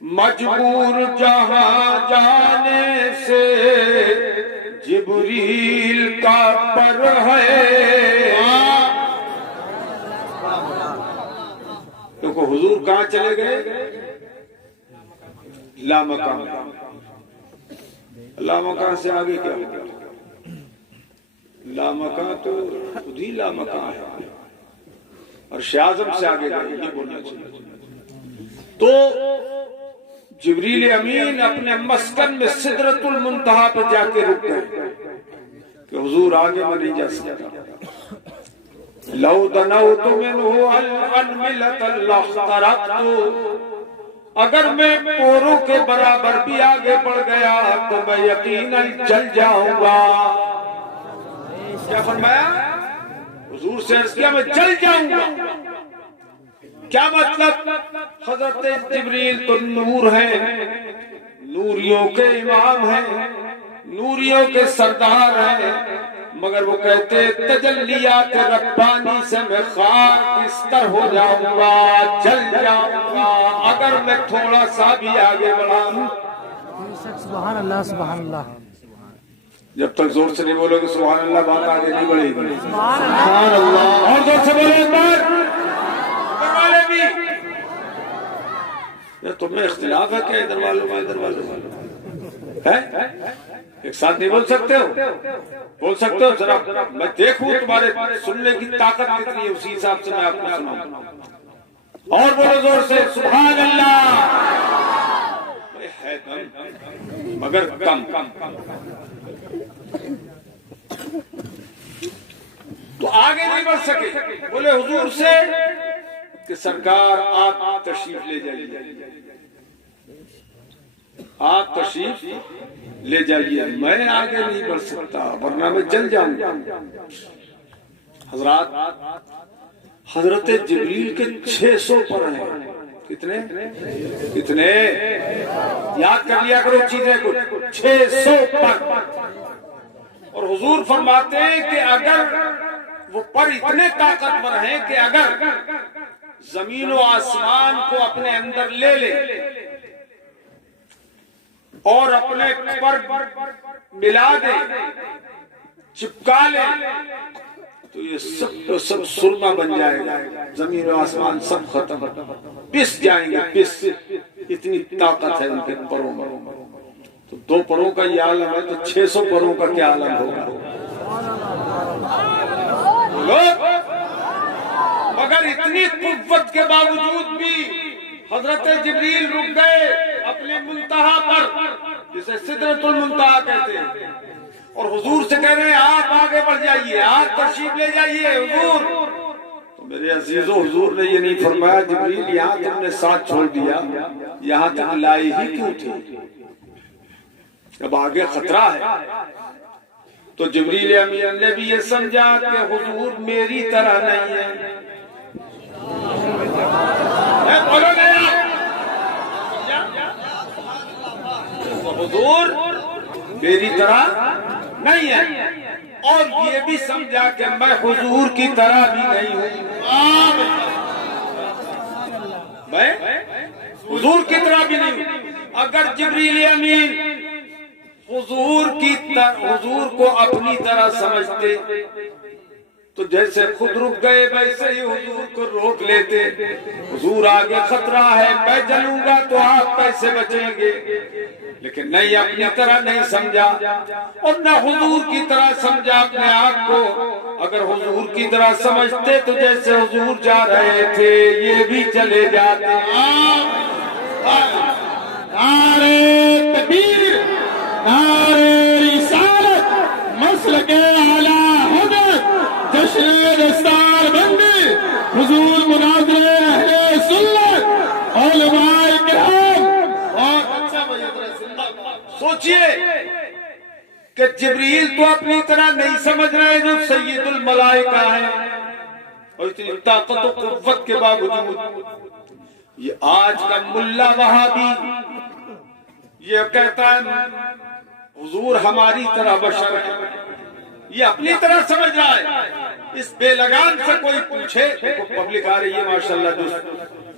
مجبور جہاں جانے سے جبریل کا پر ہے. دیکھو حضور کہاں چلے گئے؟ لامکان. لامکان سے آگے کیا ہوگا؟ لامکان تو خود ہی لامکان ہے. اور شاذم سے آگے گئے یہ بولنا چاہیے. تو جبریل امین اپنے مسکن میں سدرۃ المنتہا پہ جا کے رک گئے کہ حضور آگے میں نہیں جا سکتا. لو دنوت منہ انملۃ لاخترقت، اگر میں پوروں کے برابر بھی آگے بڑھ گیا تو میں یقیناً جل جاؤں گا. کیا فرمایا؟ حضور سے عرض کیا میں جل جاؤں گا. کیا مطلب؟ حضرت جبریل تو نور ہیں، نوریوں کے امام ہیں، نوریوں کے سردار ہیں، مگر وہ کہتے تجلیات ربانی سے میں خاک بستر ہو جاؤں گا، جل جاؤں گا اگر میں تھوڑا سا بھی آگے بڑھا. سبحان اللہ سبحان اللہ. جب تک زور سے نہیں بولو کہ سبحان اللہ بات آگے نہیں بڑھے گی. سبحان اللہ. اور زور سے بولو ایک بار. والے بھی یہ تمہیں اختلاف ہے کہ ادھر والوں میں ادھر والوں ہے؟ ایک ساتھ نہیں بول سکتے ہو؟ بول سکتے ہو ذرا میں دیکھوں تمہارے سننے کی طاقت کتنی ہے، اسی حساب سے میں آپ کو سناؤں. اور بولو زور سے سبحان اللہ. ہے کم مگر کم. تو آگے نہیں بڑھ سکے. بولے حضور سے کہ سرکار آپ تشریف لے جائیے، آپ تشریف لے جائیے، میں آگے نہیں بڑھ سکتا ورنہ میں جل جاؤں گا. حضرات حضرت جبریل کے 600 پر ہیں. کتنے یاد کر لیا کرو چیزیں کو. 600 پر. اور حضور فرماتے ہیں کہ اگر وہ پر اتنے طاقتور ہیں کہ اگر زمین و آسمان کو اپنے اندر لے لے اور اپنے پر ملا دے، چپکا لے، تو یہ سب سرما بن جائے گا. زمین و آسمان سب ختم، پس جائیں گے، پس. اتنی طاقت ہے ان کے پروں میں. تو 2 پروں کا یہ عالم ہے تو 600 پروں کا کیا عالم ہوگا؟ مگر اتنی قوت کے باوجود بھی حضرت جبریل رک گئے اپنے منتہا پر، جسے سدرۃ المنتہا کہتے ہیں، اور حضور سے کہہ رہے ہیں آپ آگے بڑھ جائیے، آپ تشریف لے جائیے حضور. تو میرے عزیزو حضور نے یہ نہیں فرمایا جبریل یہاں تم نے ساتھ چھوڑ دیا، یہاں تک لائی ہی کیوں تھی؟ اب آگے خطرہ ہے. تو جبریل امین نے بھی یہ سمجھا کہ حضور میری طرح نہیں ہے. بولو نہیں، حضور میری طرح نہیں ہے. اور یہ بھی سمجھا کہ میں حضور کی طرح بھی نہیں ہوں. میں حضور کی طرح بھی نہیں ہوں. اگر جبریل امین حضور کو اپنی طرح سمجھتے تو جیسے خود رک گئے ویسے ہی حضور کو روک لیتے. حضور آگے خطرہ ہے، میں جلوں گا تو آپ کیسے بچیں گے؟ لیکن نہیں، اپنی طرح نہیں سمجھا اور نہ حضور کی طرح سمجھا اپنے آپ کو. اگر حضور کی طرح سمجھتے تو جیسے حضور جا رہے تھے یہ بھی چلے جاتے. نعرے تکبیر، نعرے رسالت، مسلک اعلی حضرت، جشن دستار بندی، حضور مناظر اہل سنت، علماء کرام. اور سوچئے کہ جبریل تو اپنی طرح نہیں سمجھ رہے جو سید الملائکہ ہیں، اور اتنی طاقت و قوت کے باوجود یہ آج کا ملا وہابی یہ کہتا ہے حضور ہماری طرح بشر ہے، یہ اپنی طرح سمجھ رہا ہے. اس بے لگان سے کوئی پوچھے، دیکھو پبلک آ رہی ہے ماشاءاللہ،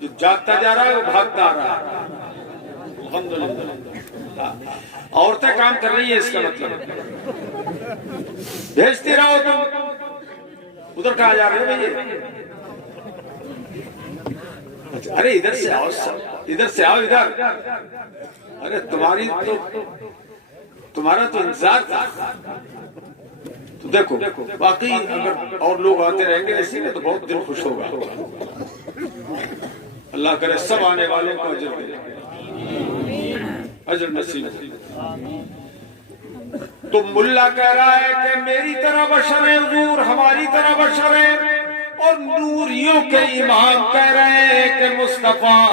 جو جاگتا جا رہا ہے وہ بھاگتا آ رہا ہے. الحمدللہ عورتیں کام کر رہی ہیں، اس کا مطلب بھیجتی رہو تم. ادھر کہاں جا رہے ہو بھائی؟ ارے ادھر سے آؤ، ادھر سے آؤ ادھر. ارے تمہارا تو انتظار تھا. تو دیکھو باقی اگر اور لوگ آتے رہیں گے اسی میں تو بہت دل خوش ہوگا. اللہ کرے سب آنے والوں کو اجر دے، اجر نصیب. تو ملا کہہ رہا ہے کہ میری طرح بشر ہے حضور، ہماری طرح بشر ہے. اور نوریوں کے امام کہہ رہے ہیں کہ مصطفیٰ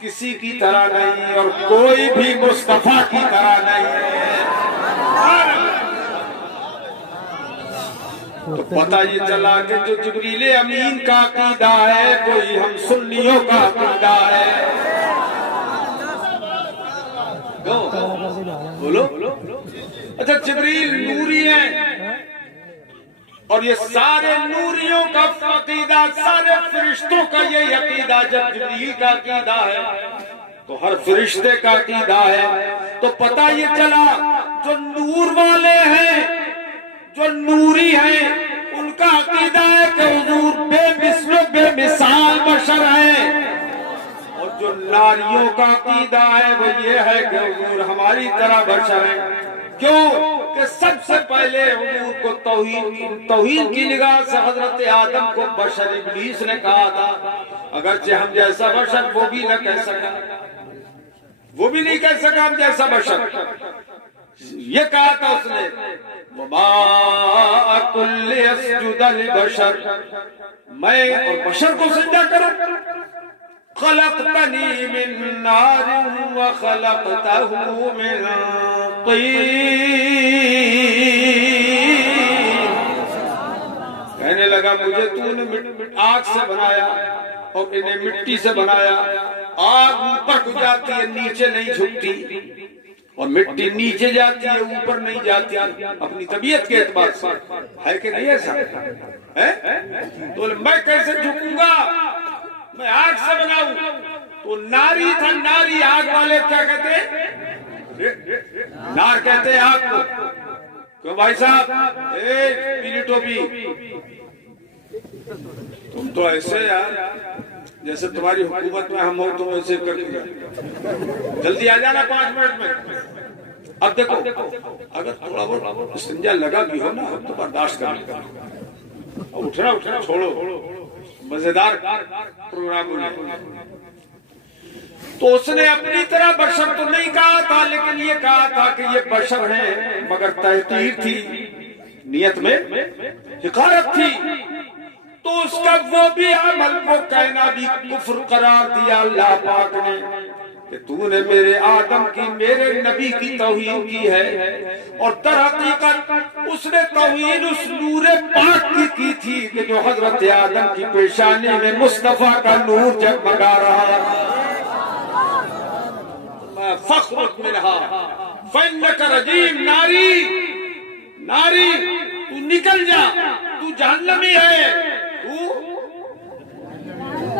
کسی کی طرح نہیں اور کوئی بھی مصطفیٰ کی طرح نہیں ہے. تو پتہ یہ چلا کہ جو جبریل امین کا عقیدہ ہے کوئی ہم سنیوں کا عقیدہ ہے. بولو. اچھا جبریل نوری ہے اور یہ سارے نوریوں کا عقیدہ، سارے فرشتوں کا یہ عقیدہ جب جبریل کا عقیدہ ہے تو ہر فرشتے کا عقیدہ ہے. تو پتہ یہ چلا جو نور والے ہیں، جو نوری ہیں، ان کا عقیدہ ہے کہ حضور بے مثل و بے مثال بشر ہیں. اور جو ناریوں کا عقیدہ ہے وہ یہ ہے کہ حضور ہماری طرح بشر ہیں. کیوں کہ سب سے پہلے حضور کو توہین کی نگاہ سے حضرت آدم کو بشر ابلیس نے کہا تھا. اگرچہ ہم جیسا بشر وہ بھی نہ کہہ سکا، وہ بھی نہیں کہہ سکا ہم جیسا بشر. یہ کہا تھا اس نے وَمَا أَكُلْ يَسْجُدَ لِبَشَرٍ، میں اور بشر کو سجدہ کروں. خلقتنی من نار وخلقته من طین. کہنے لگا مجھے تو نے آگ سے بنایا اور انہیں مٹی سے بنایا. آگ اوپر کو جاتی ہے نیچے نہیں جھکتی، اور مٹی نیچے جاتی ہے اوپر نہیں جاتی. اپنی طبیعت کے اعتبار سے ہے کہ نہیں ایسا ہے؟ تو میں کیسے جھکوں گا؟ میں آگ سے بناؤں. تو ناری تھا، ناری آگ والے کیا کہتے ہیں؟ نار کہتے ہیں آگ کو. کیوں بھائی صاحب پیلی ٹوپی، تم تو ایسے یار جیسے تمہاری حکومت میں ہم ہو تم ایسے کر دیا. جلدی آ جانا 5 منٹ میں. اب دیکھو اگر تھوڑا بہت استنجا لگا بھی ہو نا تو برداشت کر لیں. اٹھنا چھوڑو، مزیدار پروگرام ہونا. تو اس نے اپنی طرح بشر تو نہیں کہا تھا، لیکن یہ کہا تھا کہ یہ بشر ہیں، مگر تحقیر تھی، نیت میں حقارت تھی. تو اس کا وہ بھی عمل وہ کہنا بھی کفر قرار دیا اللہ پاک نے کہ تو نے میرے آدم کی، میرے نبی کی توہین کی ہے. اور در حقیقت اس نے توہین اس نور پاک کی تھی کہ جو حضرت آدم کی پیشانی میں مصطفیٰ کا نور جگمگا رہا. فخرج منہا فإنک رجیم. ناری تو نکل جا، تو جہنمی ہے، تو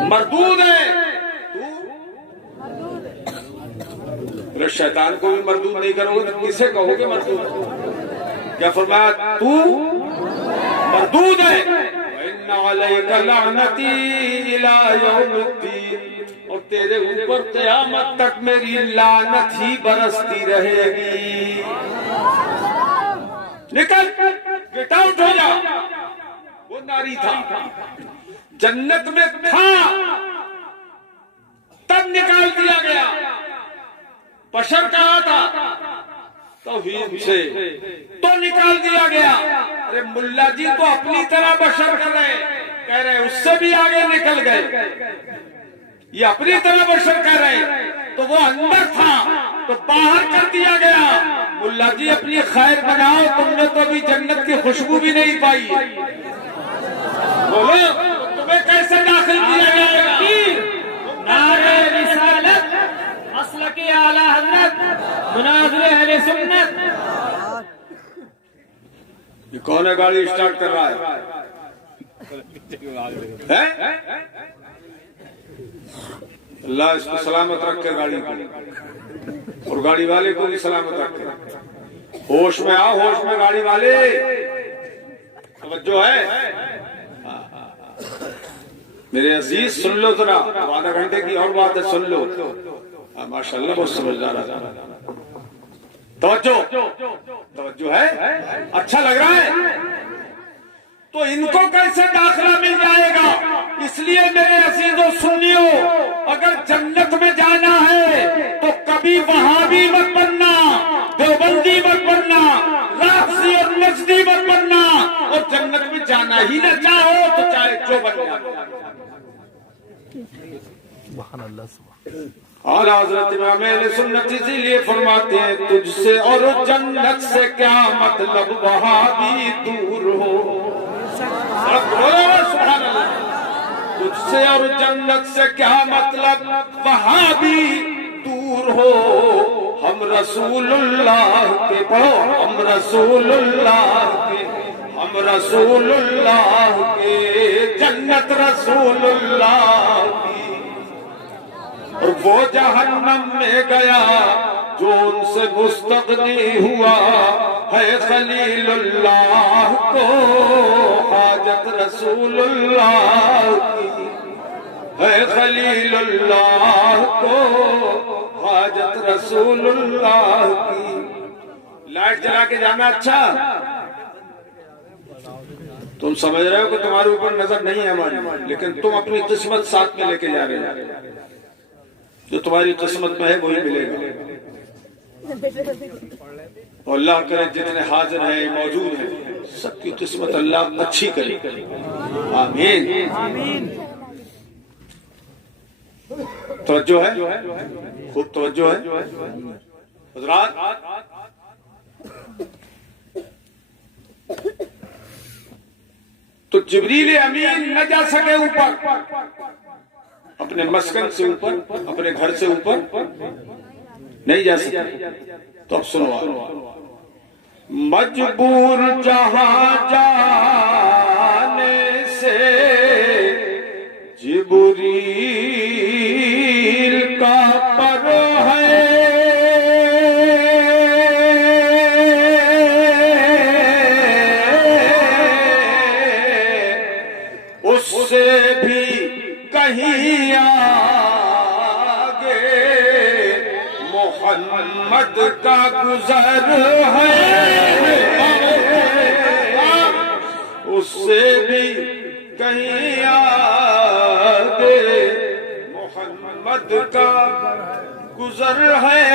مردود ہے. تو شیطان کو بھی مردود نہیں کرو گے تو کسے کہو گے مردود؟ کیا فرمایا؟ تو مردود ہے. وَإِنَّ عَلَيْكَ لَعْنَتِي إِلَى يَوْمِ الدِّينِ، اور تیرے اوپر قیامت تک میری لعنت ہی برستی رہے گی. نکل، گیٹ آؤٹ ہو جا. وہ ناری تھا، جنت میں تھا تب نکال دیا گیا. بشر کہا تھا توحید سے تو نکال دیا گیا. ارے ملا جی تو اپنی طرح بشر کر رہے، کہہ رہے اس سے بھی آگے نکل گئے. یہ اپنی طرح بشر کر رہے تو وہ اندر تھا تو باہر کر دیا گیا. ملا جی اپنی خیر بناؤ، تم نے تو ابھی جنت کی خوشبو بھی نہیں پائی. بولو تمہیں کیسے داخل کیا جائے گا؟ نعرہ رسالت، مسلک اعلی حضرت، مناظر اہل سنت. یہ کون ہے گاڑی اسٹارٹ کر رہا ہے؟ اللہ اس کو سلامت رکھ کے گاڑی کو. اور گاڑی والے کو بھی سلامت رکھے. ہوش میں آ، ہوش میں گاڑی والے، توجہ ہے. میرے عزیز سن لو ذرا، آدھا گھنٹے کی اور بات ہے، سن لو. ماشاءاللہ بہت سمجھدار ہے. توجہ ہے، اچھا لگ رہا ہے. تو ان کو کیسے داخلہ مل جائے گا؟ اس لیے میرے عزیزوں سنیو، اگر جنت میں جانا ہے تو کبھی وہابی مت بننا، دیوبندی مت بننا، رافضی اور نجدی مت بننا. اور جنت میں جانا ہی نہ چاہو تو چاہے جو بن جائے. اور حضرت امام اہل سنت اسی لیے فرماتے ہیں تجھ سے اور جنت سے کیا مطلب وہابی دور ہو. سبحان اللہ. تجھ سے اور جنت سے کیا مطلب وہابی دور ہو. ہم رسول اللہ کے، پڑھو، ہم رسول اللہ کے، ہم رسول اللہ کے، جنت رسول اللہ کی. اور وہ جہنم میں گیا جو ان سے مستغنی ہوا ہے خلیل اللہ کو حاجت رسول اللہ کی، ہے خلیل اللہ کو حاجت رسول اللہ کی. لائٹ جلا کے جانا اچھا، تم سمجھ رہے ہو کہ تمہارے اوپر نظر نہیں ہے ہماری، لیکن تم اپنی قسمت ساتھ میں لے کے جا رہے ہو. جو تمہاری قسمت میں ہے وہی ملے گا. اور اللہ کرے جتنے حاضر ہیں موجود ہیں سب کی قسمت اللہ اچھی کرے. آمین. توجہ ہے، خوب توجہ ہے حضرات. تو جبریل امین نہ جا سکے اوپر، اپنے مسکن سے اوپر، اپنے گھر سے اوپر نہیں جا سکتے. تو اب سنو، مجبور جہاں جانے سے جبریل کا پر ہے، اس سے بھی کہیں آگے محمد کا گزر ہے، اس سے بھی کہیں آگے محمد کا گزر ہے.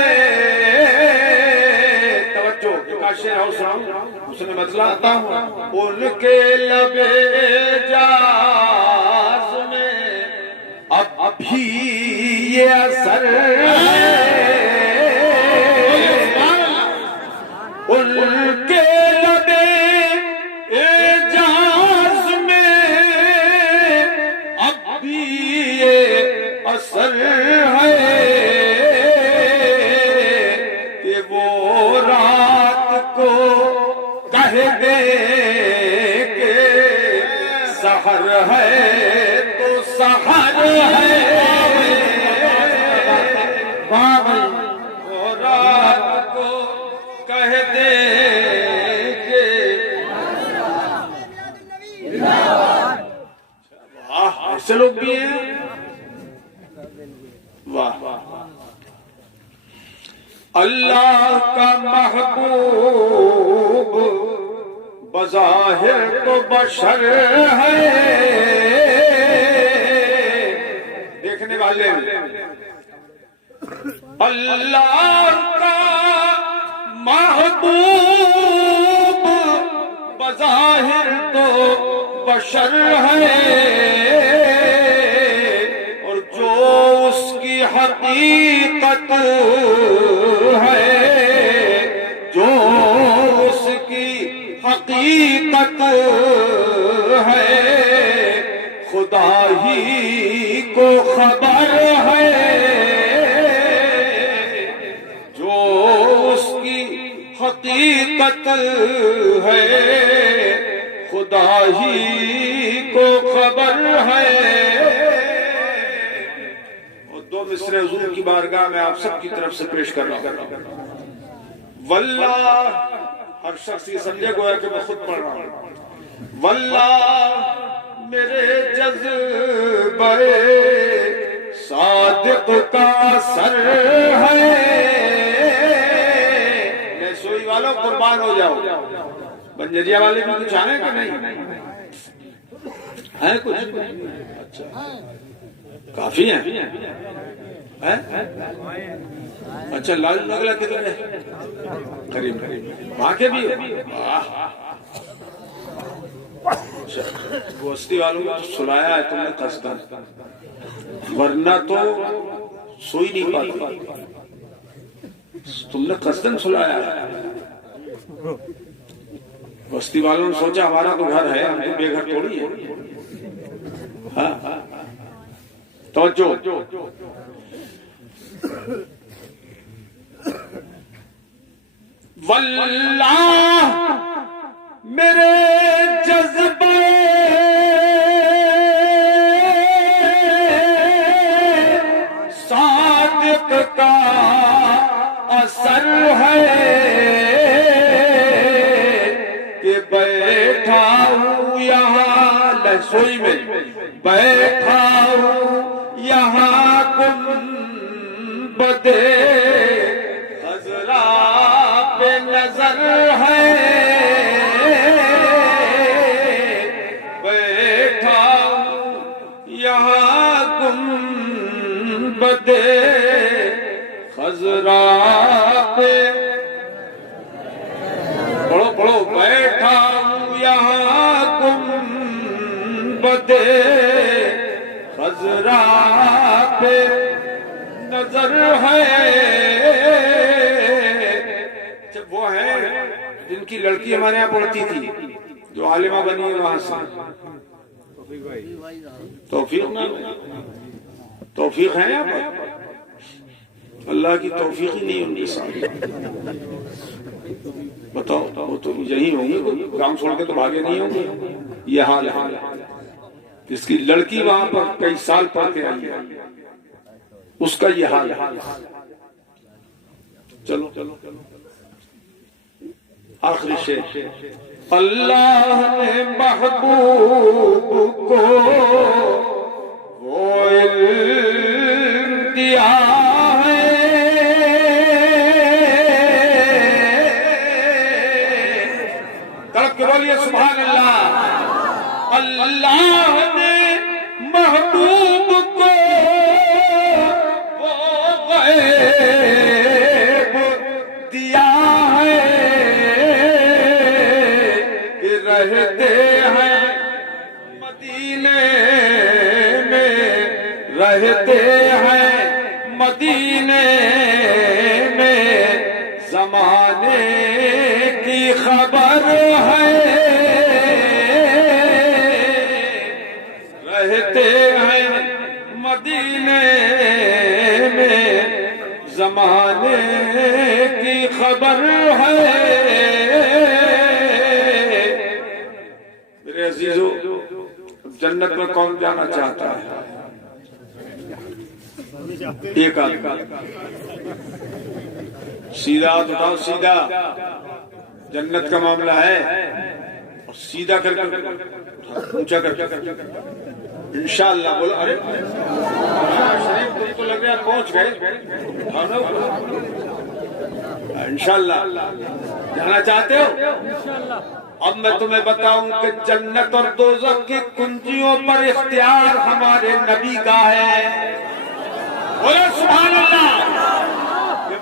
توجہ، ایک شعر اور سناؤں، اس نے مطلب آتا ہوں. ان کے لبے جاز میں اب بھی یہ اثر ہے، ان کے لبے اعجاز میں اب بھی یہ اثر ہے کہ وہ رات کو کہہ دے کہ سحر ہے تو سحر ہے، وہ رات کو کہہ دے کہ ایسے لوگ بھی ہیں. واہ، اللہ کا محبوب بظاہر تو بشر ہے، دیکھنے والے اللہ کا محبوب بظاہر تو بشر ہے، اور جو اس کی حقیقت ہے، جو اس کی حقیقت ہے، خدا ہی کو خبر ہے، جو اس کی حقیقت ہے خدا ہی کو خبر ہے. اور 2 مصر حضور کی بارگاہ میں آپ سب کی طرف سے پیش کر رہا ہوں. واللہ، ہر شخص یہ سمجھے گویا کہ میں خود پڑھ رہا ہوں. واللہ میرے جذبہ صادق کا سر ہے. میں سوئی والوں قربان ہو جاؤ. بنجریا والے بھی کچھ آنے کہ نہیں ہے؟ کچھ اچھا کافی ہیں. اچھا لال نگلا کدھر ہے؟ قریب وہاں کے بھی. بستی والوں کو سلایا ہے تم نے قصداً، ورنہ تو سوئی نہیں پاتی. تم نے قصداً سلایا ہے. بستی والوں نے سوچا ہمارا تو گھر ہے، ہم تو بے گھر تھوڑی ہے. توجہ. واللہ میرے جذبے صادق کا اثر ہے کہ بیٹھا ہوں یہاں لسوئی میں، بیٹھا ہوں یہاں گنبد خضرا پہ نظر ہے. بیٹھا ہوں یہاں گنبد خضرا پہ، پڑھو پڑھو. بیٹھا ہوں یہاں گنبد خضرا پہ نظر ہے. وہ ہے جن کی لڑکی ہمارے یہاں پڑھتی تھی، جو عالمہ بنی ہے وہاں سے. توفیق ہے یہاں پر؟ اللہ کی توفیق ہی نہیں ان کے ساتھ. بتاؤ وہ تو یہی ہوں گے، کام چھوڑ کے تو بھاگے نہیں ہوں گے. یہ حال ہے جس کی لڑکی وہاں پر کئی سال پڑھ کے آئی ہے، اس کا یہ حال ہے. چلو آخری شعر. اللہ نے محبوب کو وہ علم دیا ہے، تڑپ کے بولیے سبحان اللہ. اللہ نے محبوب کو وہ غیب دیا ہے کہ رہتے ہیں مدینے میں، رہتے ہیں مدینے میں، زمانے کی خبر ہے. رہتے ہیں مدینے میں، زمانے کی خبر ہے. میرے عزیزو، جنت میں کون جانا چاہتا ہے؟ ایک آدمی. سیدھا ہاتھ اٹھاؤ، سیدھا. جنت کا معاملہ ہے، اور سیدھا کر کے اونچا کر کے انشاءاللہ بولو. ارے شریف تم تو لگ رہا پہنچ گئے. انشاءاللہ جانا چاہتے ہو؟ اب میں تمہیں بتاؤں کہ جنت اور دوزخ کی کنجیوں پر اختیار ہمارے نبی کا ہے. بولو سبحان اللہ.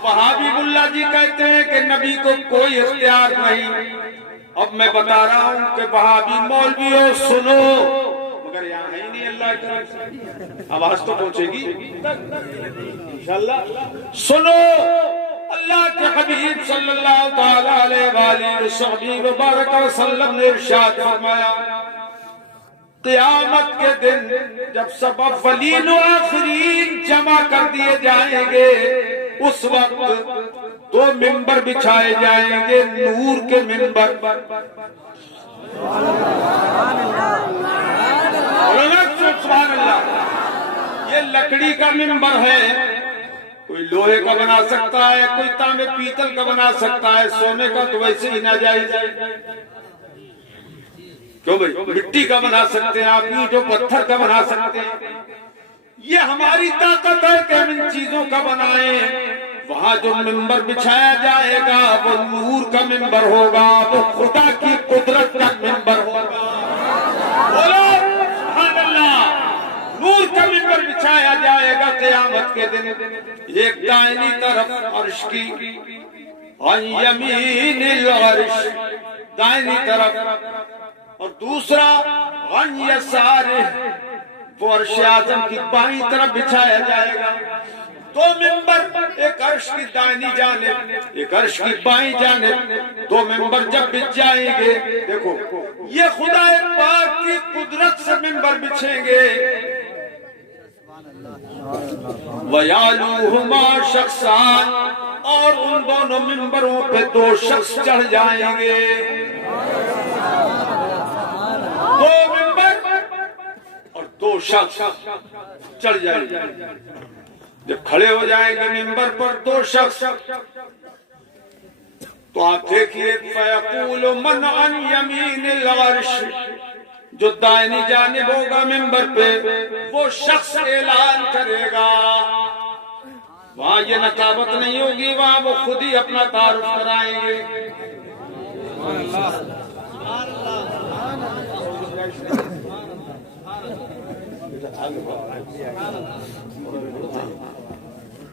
وہابی اللہ جی کہتے ہیں کہ نبی کو کوئی اختیار نہیں. اب میں بتا رہا ہوں کہ وہابی مولویوں سنو، مگر یہاں ہے ہی نہیں. اللہ کی آواز تو پہنچے گی انشاءاللہ. سنو، اللہ کے حبیب صلی اللہ تعالی علیہ وآلہ وبارک وسلم نے ارشاد فرمایا، قیامت کے دن جب سب اولین و آخرین جمع کر دیے جائیں گے، اس وقت دو منبر بچھائے جائیں گے، نور کے منبر. سبحان اللہ. یہ لکڑی کا منبر ہے، کوئی لوہے کا بنا سکتا ہے، کوئی تانبے پیتل کا بنا سکتا ہے، سونے کا تو ویسے ہی ناجائز ہے۔ کیوں بھائی؟ مٹی کا بنا سکتے ہیں آپ، اینٹوں پتھر کا بنا سکتے ہیں۔ یہ ہماری طاقت ہے کہ ہم ان چیزوں کا بنائیں۔ وہاں جو منبر بچھایا جائے گا وہ نور کا منبر ہوگا، وہ خدا کی قدرت کا منبر ہوگا۔ بولو سبحان اللہ۔ نور کا منبر بچھایا جائے گا قیامت کے دن، ایک دائنی طرف عرش کی، عن یمین العرش دائنی طرف، اور دوسرا عن یسارہ وہ عرش اعظم کی بائیں طرف بچھایا جائے گا۔ دو منبر، ایک عرش کی دائنی جانب، ایک عرش کی بائیں جانب، دو منبر جب بچھ جائیں گے، دیکھو یہ خدا پاک کی قدرت سے منبر بچھیں گے۔ وَيَعْلُوهُمَا شَخْصَانِ اور ان دونوں منبروں پہ دو شخص چڑھ جائیں گے۔ دو منبر اور دو شخص چڑھ جائیں گے۔ جب کھڑے ہو جائیں گے منبر پر دو شخص، تو آپ دیکھیے فَيَقُولُ مَنْ عَنْ يَمِينِ الْعَرْشِ جو دائنی جانب ہوگا منبر پہ وہ شخص اعلان کرے گا۔ وہاں یہ نقابت نہیں ہوگی، وہاں وہ خود ہی اپنا تعارف کرائیں گے۔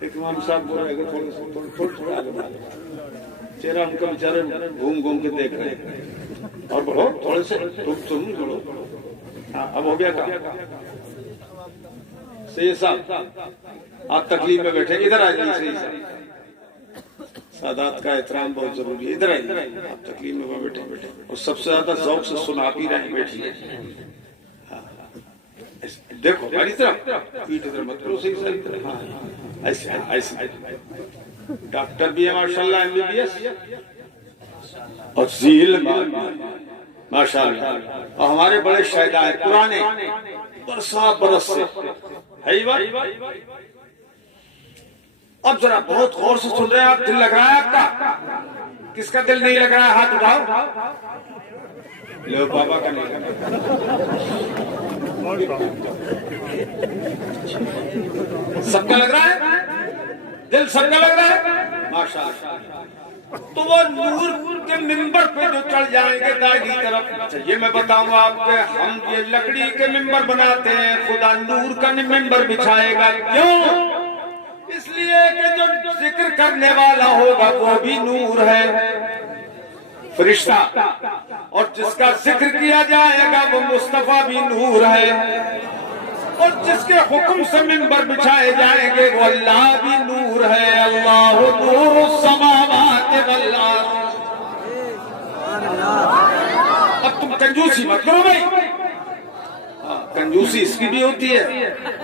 ایک امام صاحب بول رہے ہیں تھوڑا آگے بڑھا، چہرہ ان کا بیچارے گھوم کے دیکھ رہے ہیں، اور بڑھو تھوڑے سے تم بڑھو۔ اب ہو گیا کام؟ سید صاحب آپ تکلیف میں بیٹھے، ادھر آئیے سید صاحب، سادات کا احترام بہت ضروری ہے، ادھر آئیے، آپ تکلیف میں بیٹھے اور سب سے زیادہ ذوق سے سنا بھی رہے ہیں، بیٹھیے۔ دیکھو ہماری طرف پیٹ ادھر مت کرو، صحیح صحیح، ہاں ایسے ایسے۔ ڈاکٹر بھی ہے ماشاءاللہ، ایم بی بی ایس اور ذیل ماشاءاللہ، اور ہمارے بڑے شہداء پرانے برسا برس سے ہے ہی بات۔ اب ذرا بہت غور سے سن رہے ہیں آپ، دل لگ رہا ہے آپ کا؟ کس کا دل نہیں لگ رہا ہے؟ ہاتھ اٹھاؤ۔ لو بابا کا نہیں لگ رہا، سب کا لگ رہا ہے، دل سب کا لگ رہا ہے ماشاءاللہ۔ تو وہ نور کے منبر پہ جو چڑھ جائیں گے دائنی طرف، یہ میں بتاؤں آپ کہ ہم یہ لکڑی کے منبر بناتے ہیں، خدا نور کا منبر بچھائے گا۔ کیوں؟ اس لیے کہ جو ذکر کرنے والا ہوگا وہ بھی نور ہے، فرشتہ، اور جس کا ذکر کیا جائے گا وہ مصطفیٰ بھی نور ہے، اور جس کے حکم سے منبر بچھائے جائیں گے وہ اللہ بھی نور ہے۔ اللہ نور السماوات والارض۔ اب تم کنجوسی مت کرو بھائی، کنجوسی اس کی بھی ہوتی ہے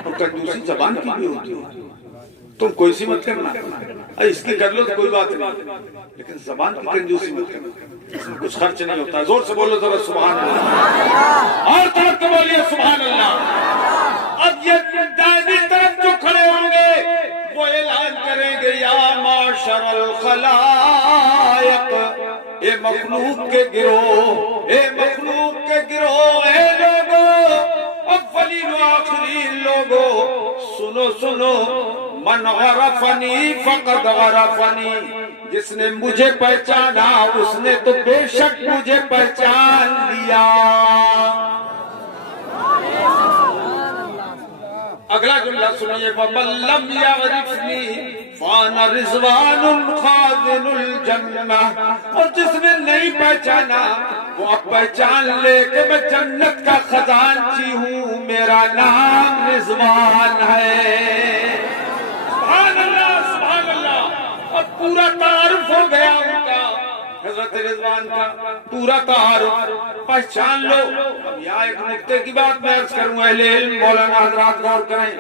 اور کنجوسی زبان کی بھی ہوتی ہے۔ تم کوئی سی مت کرنا، اس کی کر لو تو کوئی بات نہیں، لیکن زبان کی کنجوسی مت کرنا، اس میں کچھ خرچ نہیں ہوتا۔ زور سے بولو ذرا سبحان اللہ، اور طرف سے بولیے سبحان اللہ۔ اب یہ دائنی طرف جو کھڑے ہوں گے وہ اعلان کریں گے یا معاشر الخلائق، اے مخلوق کے گروہ، اے مخلوق کے گروہ، اے لوگو، اولین و آخرین لوگو، سنو سنو، من غرفنی فقد غرفنی، جس نے مجھے پہچانا اس نے تو بے شک مجھے پہچان لیا۔ اگلا جملہ سنیے، وَمَن لَّمْ يَعْرِفْنِي فَأَنَا رِضْوَانٌ خَازِنُ الْجَنَّةِ، اور جس نے نہیں پہچانا وہ اب پہچان لے کہ میں جنت کا خزانچی ہوں، میرا نام رضوان ہے۔ سبحان اللہ سبحان اللہ۔ اب پورا تعارف ہو گیا ان کا، حضرت رضوان کا پورا تعارف پہچان لو۔ اب یہاں ایک نکتے کی بات میں عرض کروں، اہل علم مولانا حضرات غور کریں،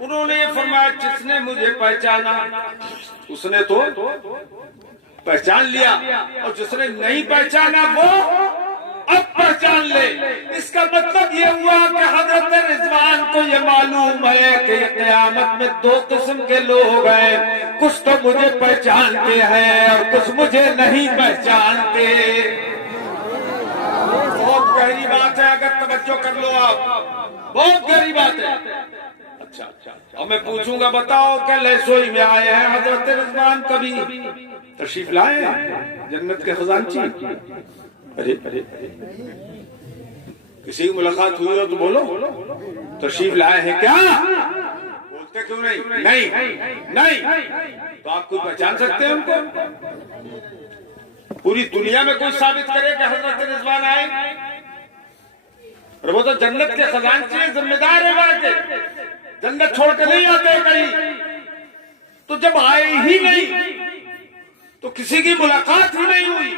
انہوں نے یہ فرمایا جس نے مجھے پہچانا اس نے تو پہچان لیا، اور جس نے نہیں پہچانا وہ اب پہچان لے۔ اس کا مطلب یہ ہوا کہ حضرت رضوان کو یہ معلوم ہے کہ قیامت میں دو قسم کے لوگ ہیں، کچھ تو مجھے پہچانتے ہیں اور کچھ مجھے نہیں پہچانتے۔ بہت گہری بات ہے، اگر توجہ کر لو آپ، بہت گہری بات ہے۔ اچھا اور میں پوچھوں گا بتاؤ کہ لہسوئی میں آئے ہیں حضرت رضوان، کبھی تشریف لائے جنت کے خزانچی؟ ارے کسی کی ملاقات ہوئی ہو تو بولو، تشریف لائے ہیں کیا؟ بولتے کیوں نہیں؟ نہیں تو آپ کوئی پہچان سکتے ہیں ان کو؟ پوری دنیا میں کوئی ثابت کرے کہ حضرت رضوان آئے؟ اور وہ تو جنت کے خزانچی ذمہ دار ہے وہاں کے، جنت چھوڑ کے نہیں آتے کہیں، تو جب آئے ہی نہیں تو کسی کی ملاقات ہی نہیں ہوئی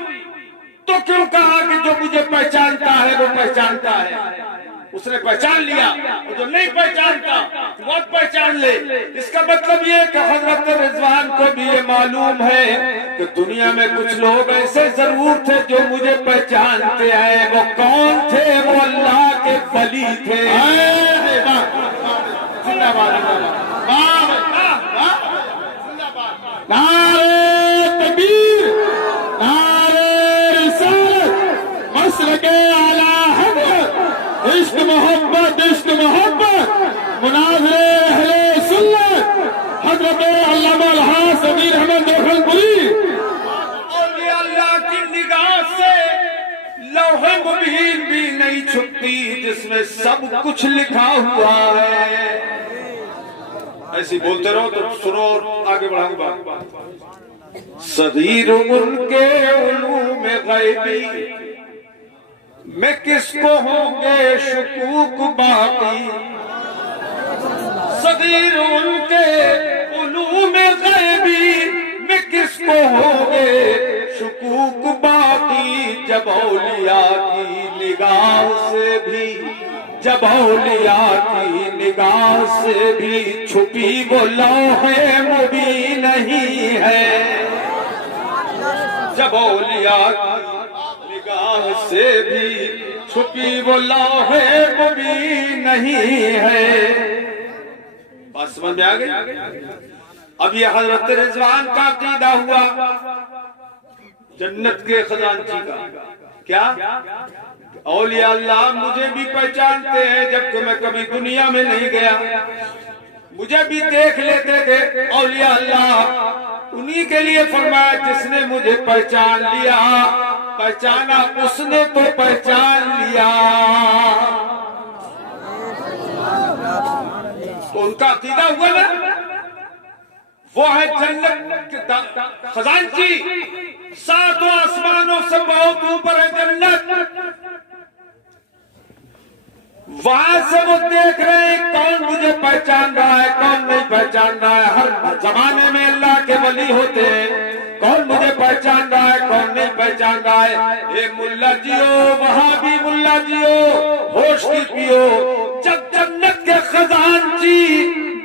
تو کیوں کہا کہ جو مجھے پہچانتا ہے وہ پہچانتا ہے؟ اس نے پہچان لیا، اور جو نہیں پہچانتا وہ پہچان لے۔ اس کا مطلب یہ کہ حضرت رضوان کو بھی یہ معلوم ہے کہ دنیا میں کچھ لوگ ایسے ضرور تھے جو مجھے پہچانتے ہیں۔ وہ کون تھے؟ وہ اللہ کے ولی تھے۔ نعرہ تکبیر، نعرہ رسالت، مسلک اعلیٰ حضرت، عشق محبت مناظر اہل سنت حضرت علامہ الحاج امیر احمد دولپوری۔ اولیاء اللہ کی نگاہ سے لوح مبین بھی نہیں چھپتی جس میں سب کچھ لکھا ہوا ہے۔ ایسی بولتے رہو تو سنو اور آگے بڑھاؤں گا۔ صغیر ان کے علوم غیبی میں کس کو ہوں گے شکوک باقی، صغیر ان کے علوم غیبی میں کس کو ہوں گے شکوک باقی، جب اولیاء کی نگاہ سے بھی، جب اولیاء کی نگاہ سے بھی چھپی وہ لوح مبین نہیں ہے، جب اولیاء کی نگاہ سے بھی چھپی وہ لوح مبین نہیں ہے۔ بات سمجھ میں آ گئی؟ اب یہ حضرت رضوان کا عقیدہ ہوا جنت کے خزانچی کا، کیا اولیاء اللہ مجھے بھی پہچانتے ہیں جبکہ میں کبھی دنیا میں نہیں گیا، مجھے بھی دیکھ لیتے تھے اولیاء اللہ، انہی کے لیے فرمایا جس نے مجھے پہچان لیا، پہچانا اس نے تو پہچان لیا۔ تو ان کا عقیدہ ہوا نا، وہ ہے جنت کے خزانچی، ساتوں آسمانوں سے بہت اوپر ہے جنت، وہاں سے وہ دیکھ رہے ہیں کون مجھے پہچان رہا ہے کون نہیں پہچان رہا ہے۔ ہر زمانے میں اللہ کے ولی ہوتے ہیں، کون مجھے پہچان رہا ہے کون نہیں پہچان رہا ہے۔ اے ملا جیو، وہاں بھی ملا جیو، ہوش کی پیو، جب جنت کے خزانچی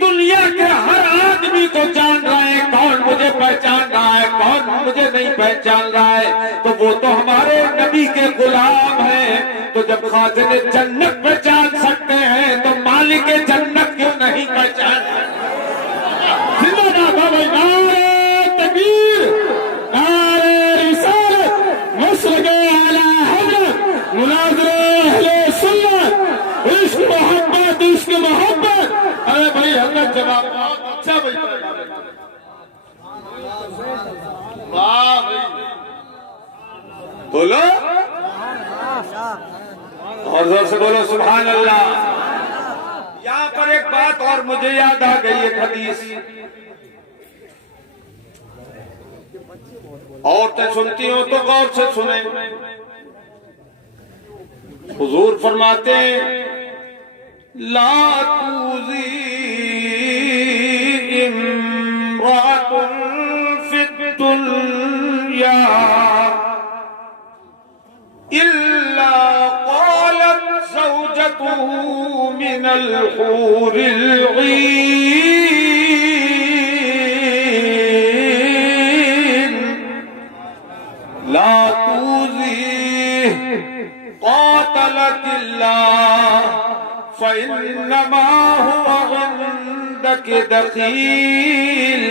دنیا کے ہر آدمی کو جان رہا ہے کون مجھے پہچان رہا ہے کون مجھے نہیں پہچان رہا ہے، تو وہ تو ہمارے نبی کے غلام ہیں۔ تو جب خازن جنت پہچان سکتے ہیں تو مالک جنت کیوں نہیں پہچان سکتے؟ نعرہ تکبیر، نعرہ رسالت، مسلک اعلیٰ حضرت، مناظر اہل سنت، عشق محبت، عشق محبت۔ ارے بھائی حضرت جواب اچھا بھائی، واہ بھائی، بولو اور زور سے بولو سبحان اللہ۔ یہاں پر ایک بات اور مجھے یاد آ گئی، ایک حدیث عورتیں سنتی ہو تو غور سے سنیں۔ حضور فرماتے ہیں لا توزی امرأۃ فی الدنیا الا قالت زوجته من الحور العین لا توزی لك الله فإنما هو عندك دخيل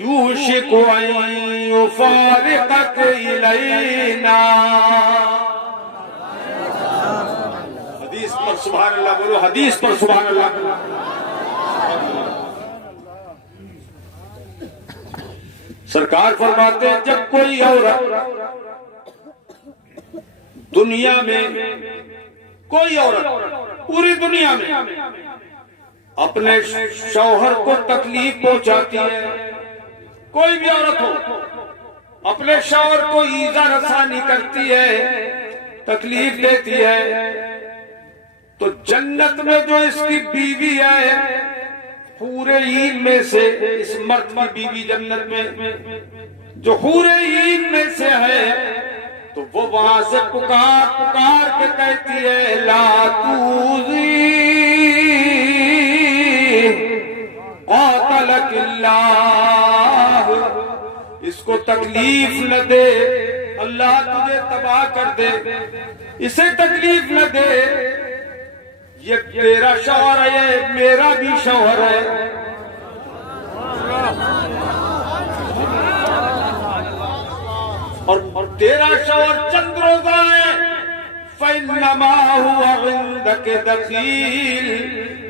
يوشك أن يفارقك إلينا. حدیث پر سبحان اللہ بولو، حدیث پر سبحان اللہ بولو. سرکار فرماتے ہیں جب کوئی عورت دنیا میں، کوئی عورت پوری دنیا میں اپنے شوہر کو تکلیف پہنچاتی ہے، کوئی بھی عورت ہو اپنے شوہر کو ایذا رسانی کرتی ہے، تکلیف دیتی ہے، تو جنت میں جو اس کی بیوی ہے حور عین میں سے، اس مرد کی بیوی جنت میں جو حور عین میں سے ہے، تو وہ وہاں سے پکار پکار کے کہتی ہے لا توذی قاتلک اللہ، اس کو تکلیف نہ دے، اللہ تجھے تباہ کر دے، اسے تکلیف نہ دے، یہ تیرا شوہر ہے، یہ میرا بھی شوہر ہے. اور تیرا شوہر چند روزہ ہے، فَإِنَّمَا هُوَ عِندَكَ دَخِيلٌ،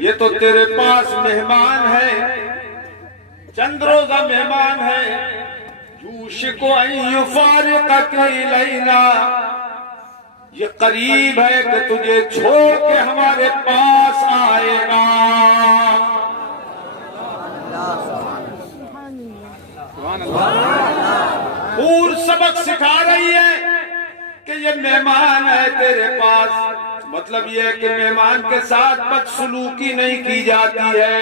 یہ تو تیرے پاس مہمان ہے، چند روزہ مہمان ہے. يُوشِكُ أَن يُفَارِقَكَ إِلَيْنَا، یہ قریب ہے کہ تجھے چھوڑ کے ہمارے پاس آئے گا. حور سبق سکھا رہی ہے کہ یہ مہمان ہے تیرے پاس، مطلب یہ ہے کہ مہمان کے ساتھ بدسلوکی نہیں کی جاتی ہے،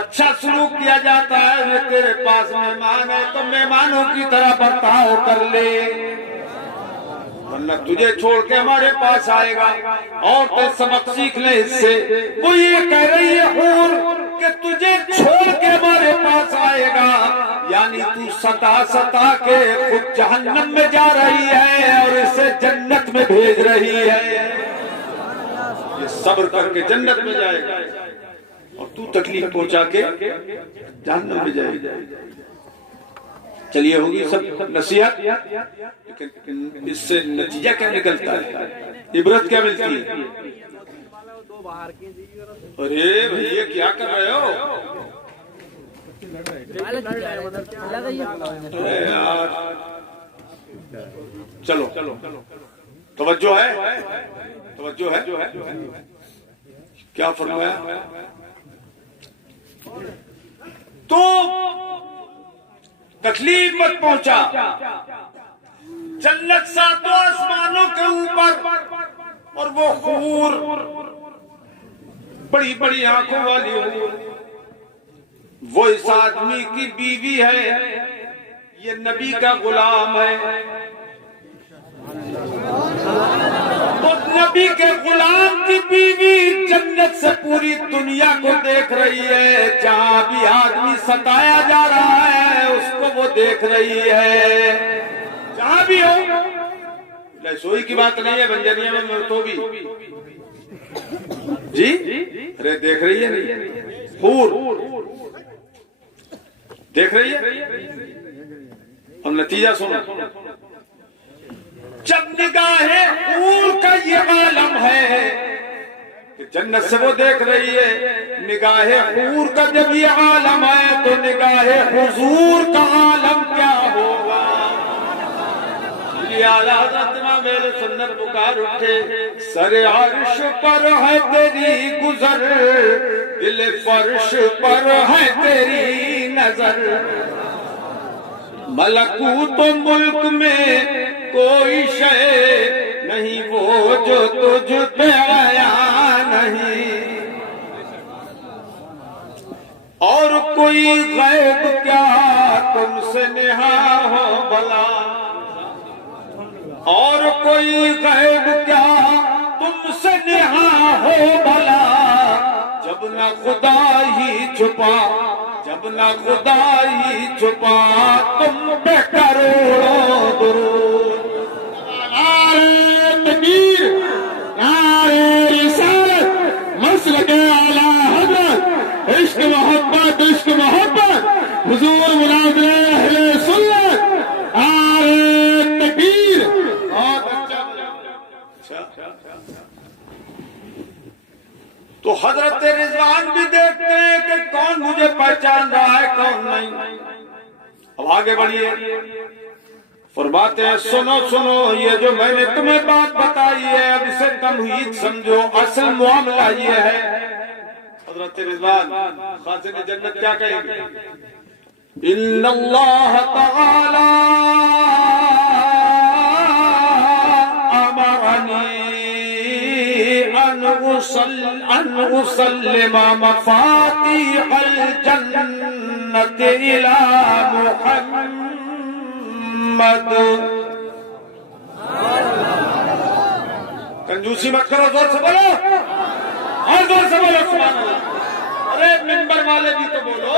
اچھا سلوک کیا جاتا ہے. یہ تیرے پاس مہمان ہے تو مہمانوں کی طرح برتاؤ کر لے، ورنہ تجھے چھوڑ کے ہمارے پاس آئے گا. عورتیں سبق سیکھ لیں اس سے. وہ یہ کہہ رہی ہے حور کہ تجھے چھوڑ کے ہمارے پاس آئے گا، یعنی تو ستا ستا کے خود جہنم میں جا رہی ہے اور اسے جنت میں بھیج رہی ہے. یہ صبر کر کے جنت میں جائے گا اور تو تکلیف پہنچا کے جہنم میں جائے گا. چلیے ہوگی سب نصیحت، لیکن اس سے نتیجہ کیا نکلتا ہے، عبرت کیا ملتی ہے؟ ارے بھئی کیا کر رہے ہو؟ چلو توجہ ہے، توجہ ہے. کیا فرمایا؟ تو تکلیف مت پہنچا، جنت ساتوں آسمانوں کے اوپر، اور وہ حور بڑی بڑی آنکھوں والی حور وہ اس آدمی کی بیوی ہے، یہ نبی کا غلام ہے. تو نبی کے غلام کی بیوی جنت سے پوری دنیا کو دیکھ رہی ہے، جہاں بھی آدمی ستایا جا رہا ہے اس کو وہ دیکھ رہی ہے، جہاں بھی ہو. سوئی کی بات نہیں ہے، بنجانیہ میں تو بھی جی ارے دیکھ رہی ہے، نہیں حور دیکھ رہی ہے. اور نتیجہ سنو، جب نگاہ حور کا یہ عالم ہے کہ جنت سے وہ دیکھ رہی ہے، نگاہ حور کا جب یہ عالم ہے تو نگاہ حضور کا عالم کیا ہوگا. اعلیٰ حضرت امام اہل سنت پکار اٹھے، سر عرش پر ہے تیری گزر، دل فرش پر ہے تیری نظر، ملکوت و ملک میں کوئی شے نہیں وہ جو تجھ پہ آیا نہیں، اور کوئی غیب کیا تم سے نہا ہو بھلا، اور کوئی غیب کیا تم سے نہا ہو بھلا، جب نہ خدا ہی چھپا، جب نہ خدا ہی چھپا تم پہ کروڑوں درود. نعرہ تکبیر، مناظر اہل سنت نعرہ تکبیر. تو حضرت رضوان بھی دیکھتے ہیں کہ کون مجھے پہچان رہا ہے کون نہیں. اب آگے بڑھیے، فرماتے ہیں سنو سنو یہ جو میں نے تمہیں بات بتائی ہے اب اسے تمہید سمجھو، اصل معاملہ یہ ہے. حضرت رضوان خازن جنت کیا کہیں گے؟ ان اللہ تعالی امرنی ان اسلم مفاتیح الجنت الى محمد. کنجوسی مت کرو، زور سے بولو اور زور سے بولو سبحان اللہ. ارے ممبر والے بھی تو بولو.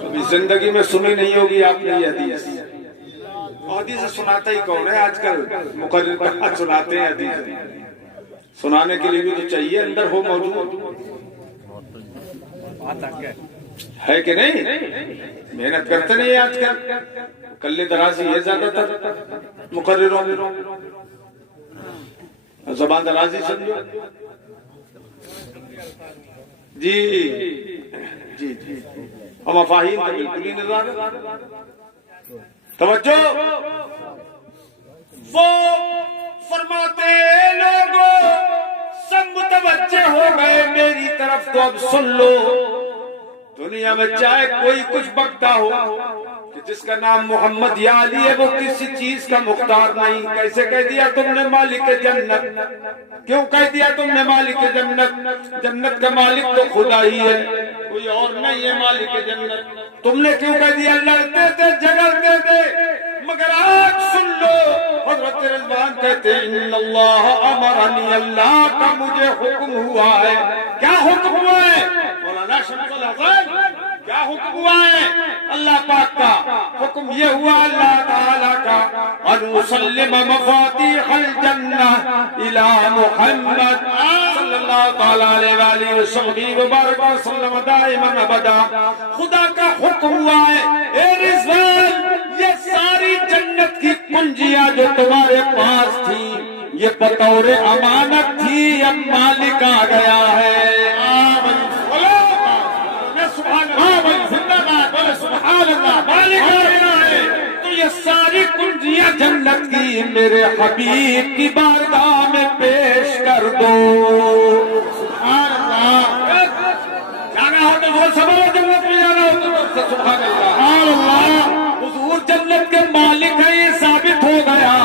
کبھی زندگی میں سنی نہیں ہوگی آپ نے یہ حدیث. حدیث سناتا ہی کون ہے آج کل؟ مقرر کہاں سناتے ہیں حدیث؟ سنانے کے لیے بھی تو چاہیے اندر ہو موجود ہے کہ نہیں؟ محنت کرتے نہیں آج کل. کلے درازی ہے زیادہ تر مقرروں میں، زبان درازی سمجھو. جی جی جی ہم مفاہیم کا بالکل ہی نظر. توجہ، وہ فرماتے لوگوں سب متوجہ ہو گئے میری طرف تو اب سن لو. دنیا میں چاہے کوئی کچھ بکتا ہو کہ جس کا نام محمد یا علی ہے وہ کسی چیز کا مختار نہیں. کیسے کہہ دیا تم نے مالک جنت؟ کیوں کہہ دیا تم نے مالک جنت؟ جنت کا مالک تو خدا ہی ہے، کوئی اور نہیں ہے مالک جنت. تم نے کیوں کہہ دیا؟ لڑتے تھے جھگڑتے تھے. مگر آج سن لو، حضرت رضوان کہتے ہیں ان اللہ امرنی، اللہ کا مجھے حکم ہوا ہے. کیا حکم ہوا ہے؟ مولانا شمس الحسن کیا حکم ہوا ہے؟ اللہ پاک کا حکم یہ ہوا اللہ تعالیٰ کا ان اسلم مفاتیح الجنہ الی محمد صلی اللہ تعالیٰ علیہ وآلہ وسلم وبارک وسلم دائما ابدا. خدا کا حکم ہوا ہے اے رضوان یہ ساری جنت کی کنجیاں جو تمہارے پاس تھی یہ بطور امانت تھی، اب مالک آ گیا ہے. تو یہ ساری کنجیاں جنت کی میرے حبیب کی بارگاہ میں پیش کر دو. سبحان اللہ. جانا ہو تو وہ سب جنت میں جانا ہو تو سبحان اللہ. حضور جنت کے مالک ہیں یہ ثابت ہو گیا.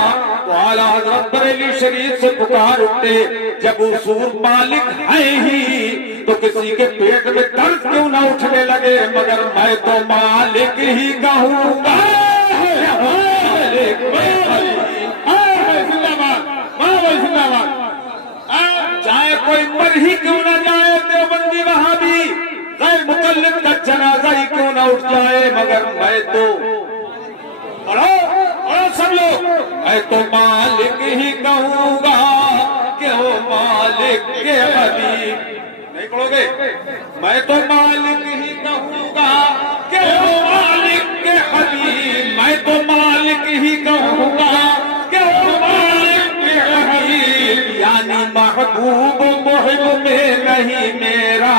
تو اعلیٰ حضرت بریلی شریف سے پکار اٹھتے جب حضور مالک ہیں ہی تو کسی کے پیٹ میں درد کیوں نہ اٹھنے لگے؟ مگر میں تو مالک ہی کہوں گا. چاہے کوئی مر ہی کیوں نہ جائے، دیوبندی وہابی غیر مقلد کا جنازہ ہی کیوں نہ اٹھ جائے، مگر میں تو سب لوگ میں تو مالک ہی کہوں گا کہ وہ مالک کے حبیب. نہیں پڑھو گے؟ میں تو مالک ہی کہوں گا کہ وہ مالک کے حبیب. میں تو مالک ہی کہوں گا کہ وہ مالک کے حبیب. یعنی محبوب محب میں نہیں میرا.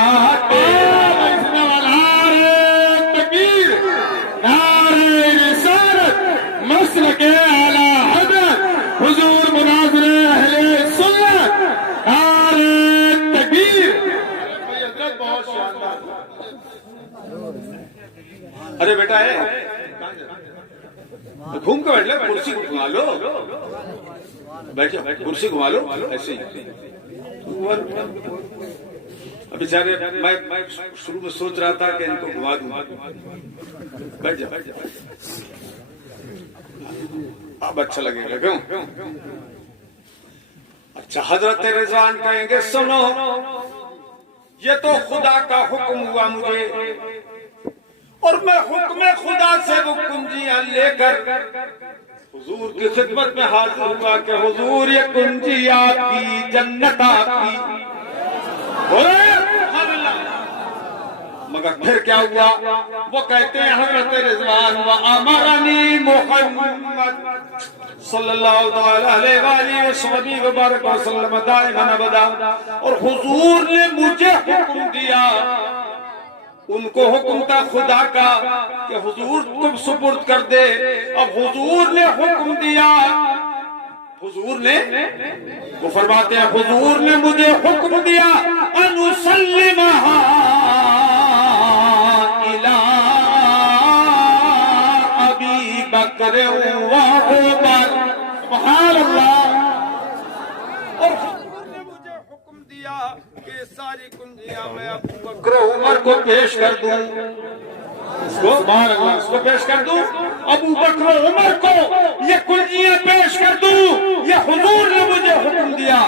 مسلک اعلیٰ حضرت حضور مناظر اہل سنت نعرہ تکبیر. ارے بیٹا ہے گھوم کے بیٹھ لے، کرسی گھما لو، بیٹھو کرسی گھما لو ایسے ہی. اب بیچارے میں شروع میں سوچ رہا تھا کہ ان کو گھما دوں. بیٹھ جا بیٹھ جا، اب اچھا لگے گا. کیوں؟ اچھا حضرت رضوان کہیں گے سنو یہ تو خدا کا حکم ہوا مجھے، اور میں حکم خدا سے وہ کنجیاں لے کر حضور کی خدمت میں حاضر ہوا کہ حضور یہ کنجی آپ کی، جنت آپ کی. مگر پھر کیا ہوا؟ وہ کہتے ہیں حضرت رضوان وَأَمَرَنِي محمد صلی اللہ تعالی علیہ وآلہ وبارک وسلم دائما ابدا، اور حضور نے مجھے حکم دیا، ان کو حکم تھا خدا کا کہ حضور تم سپرد کر دے، اب حضور نے حکم دیا، حضور نے، وہ فرماتے ہیں حضور نے مجھے حکم دیا ان اسلمها الى ابی بکر و عمر، سبحان اللہ، اور حضور نے مجھے حکم دیا کہ ساری کنجیاں میں ابو بکر و عمر کو پیش کر دوں، اس کو پیش کر دوں، ابو بکر و عمر کو یہ کنجیاں پیش کر دوں، یہ حضور نے مجھے حکم دیا،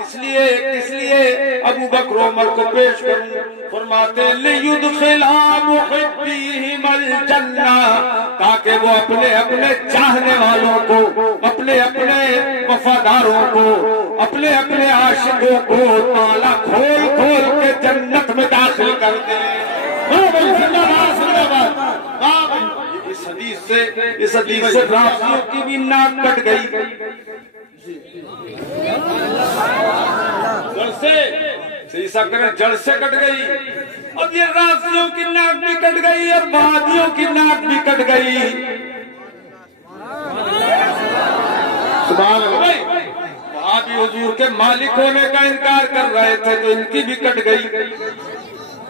اس لیے ابو بکر و عمر کو پیش کروں۔ فرماتے لِيُدْخِلَا مُحِبِّهِمَ الْجَنَّةَ، تاکہ وہ اپنے چاہنے والوں کو، اپنے وفاداروں کو، اپنے عاشقوں کو تالا کھول کے جنت میں داخل کر دے۔ اس حدیث سے رافضیوں کی بھی ناک کٹ گئی، جڑ سے کٹ گئی، اور یہ رافضیوں کی ناک بھی کٹ گئی اور وہابیوں کی ناک بھی کٹ گئی۔ سبحان اللہ، وہابی حضور کے مالک ہونے کا انکار کر رہے تھے تو ان کی بھی کٹ گئی،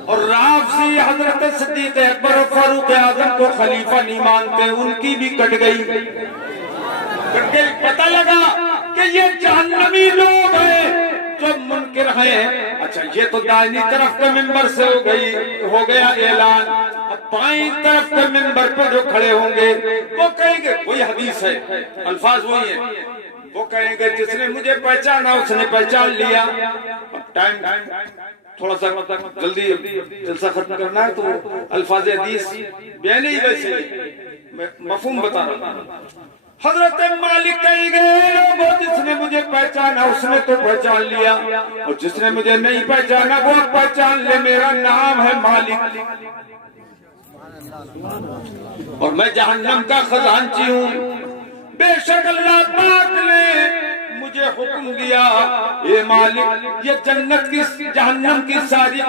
اور رافضی حضرت صدیق اکبر و فاروق اعظم کو خلیفہ نہیں مانتے، ان کی بھی کٹ گئی۔ پتہ لگا کہ یہ جہنمی لوگ ہیں جو منکر ہیں۔ اچھا، یہ تو دائنی طرف کے منبر سے ہو گیا اعلان، اب بائیں طرف کے منبر پہ جو کھڑے ہوں گے وہ کہیں گے، وہی حدیث ہے، الفاظ وہی ہیں، وہ کہیں گے جس نے مجھے پہچانا اس نے پہچان لیا۔ اب ٹائم تھوڑا سا جلدی جلسہ ختم کرنا ہے تو الفاظ حدیث بیان ہی ویسے میں مفہوم بتا رہا ہوں۔ حضرت مالک کہیں گے وہ جس نے مجھے پہچانا اس نے تو پہچان لیا، اور جس نے مجھے نہیں پہچانا وہ پہچان لے، میرا نام ہے مالک، اور میں جہنم کا خزانچی ہوں۔ بے شک اللہ پاک نے مجھے حکم دیا، اے مالک یہ جہنم کی ساری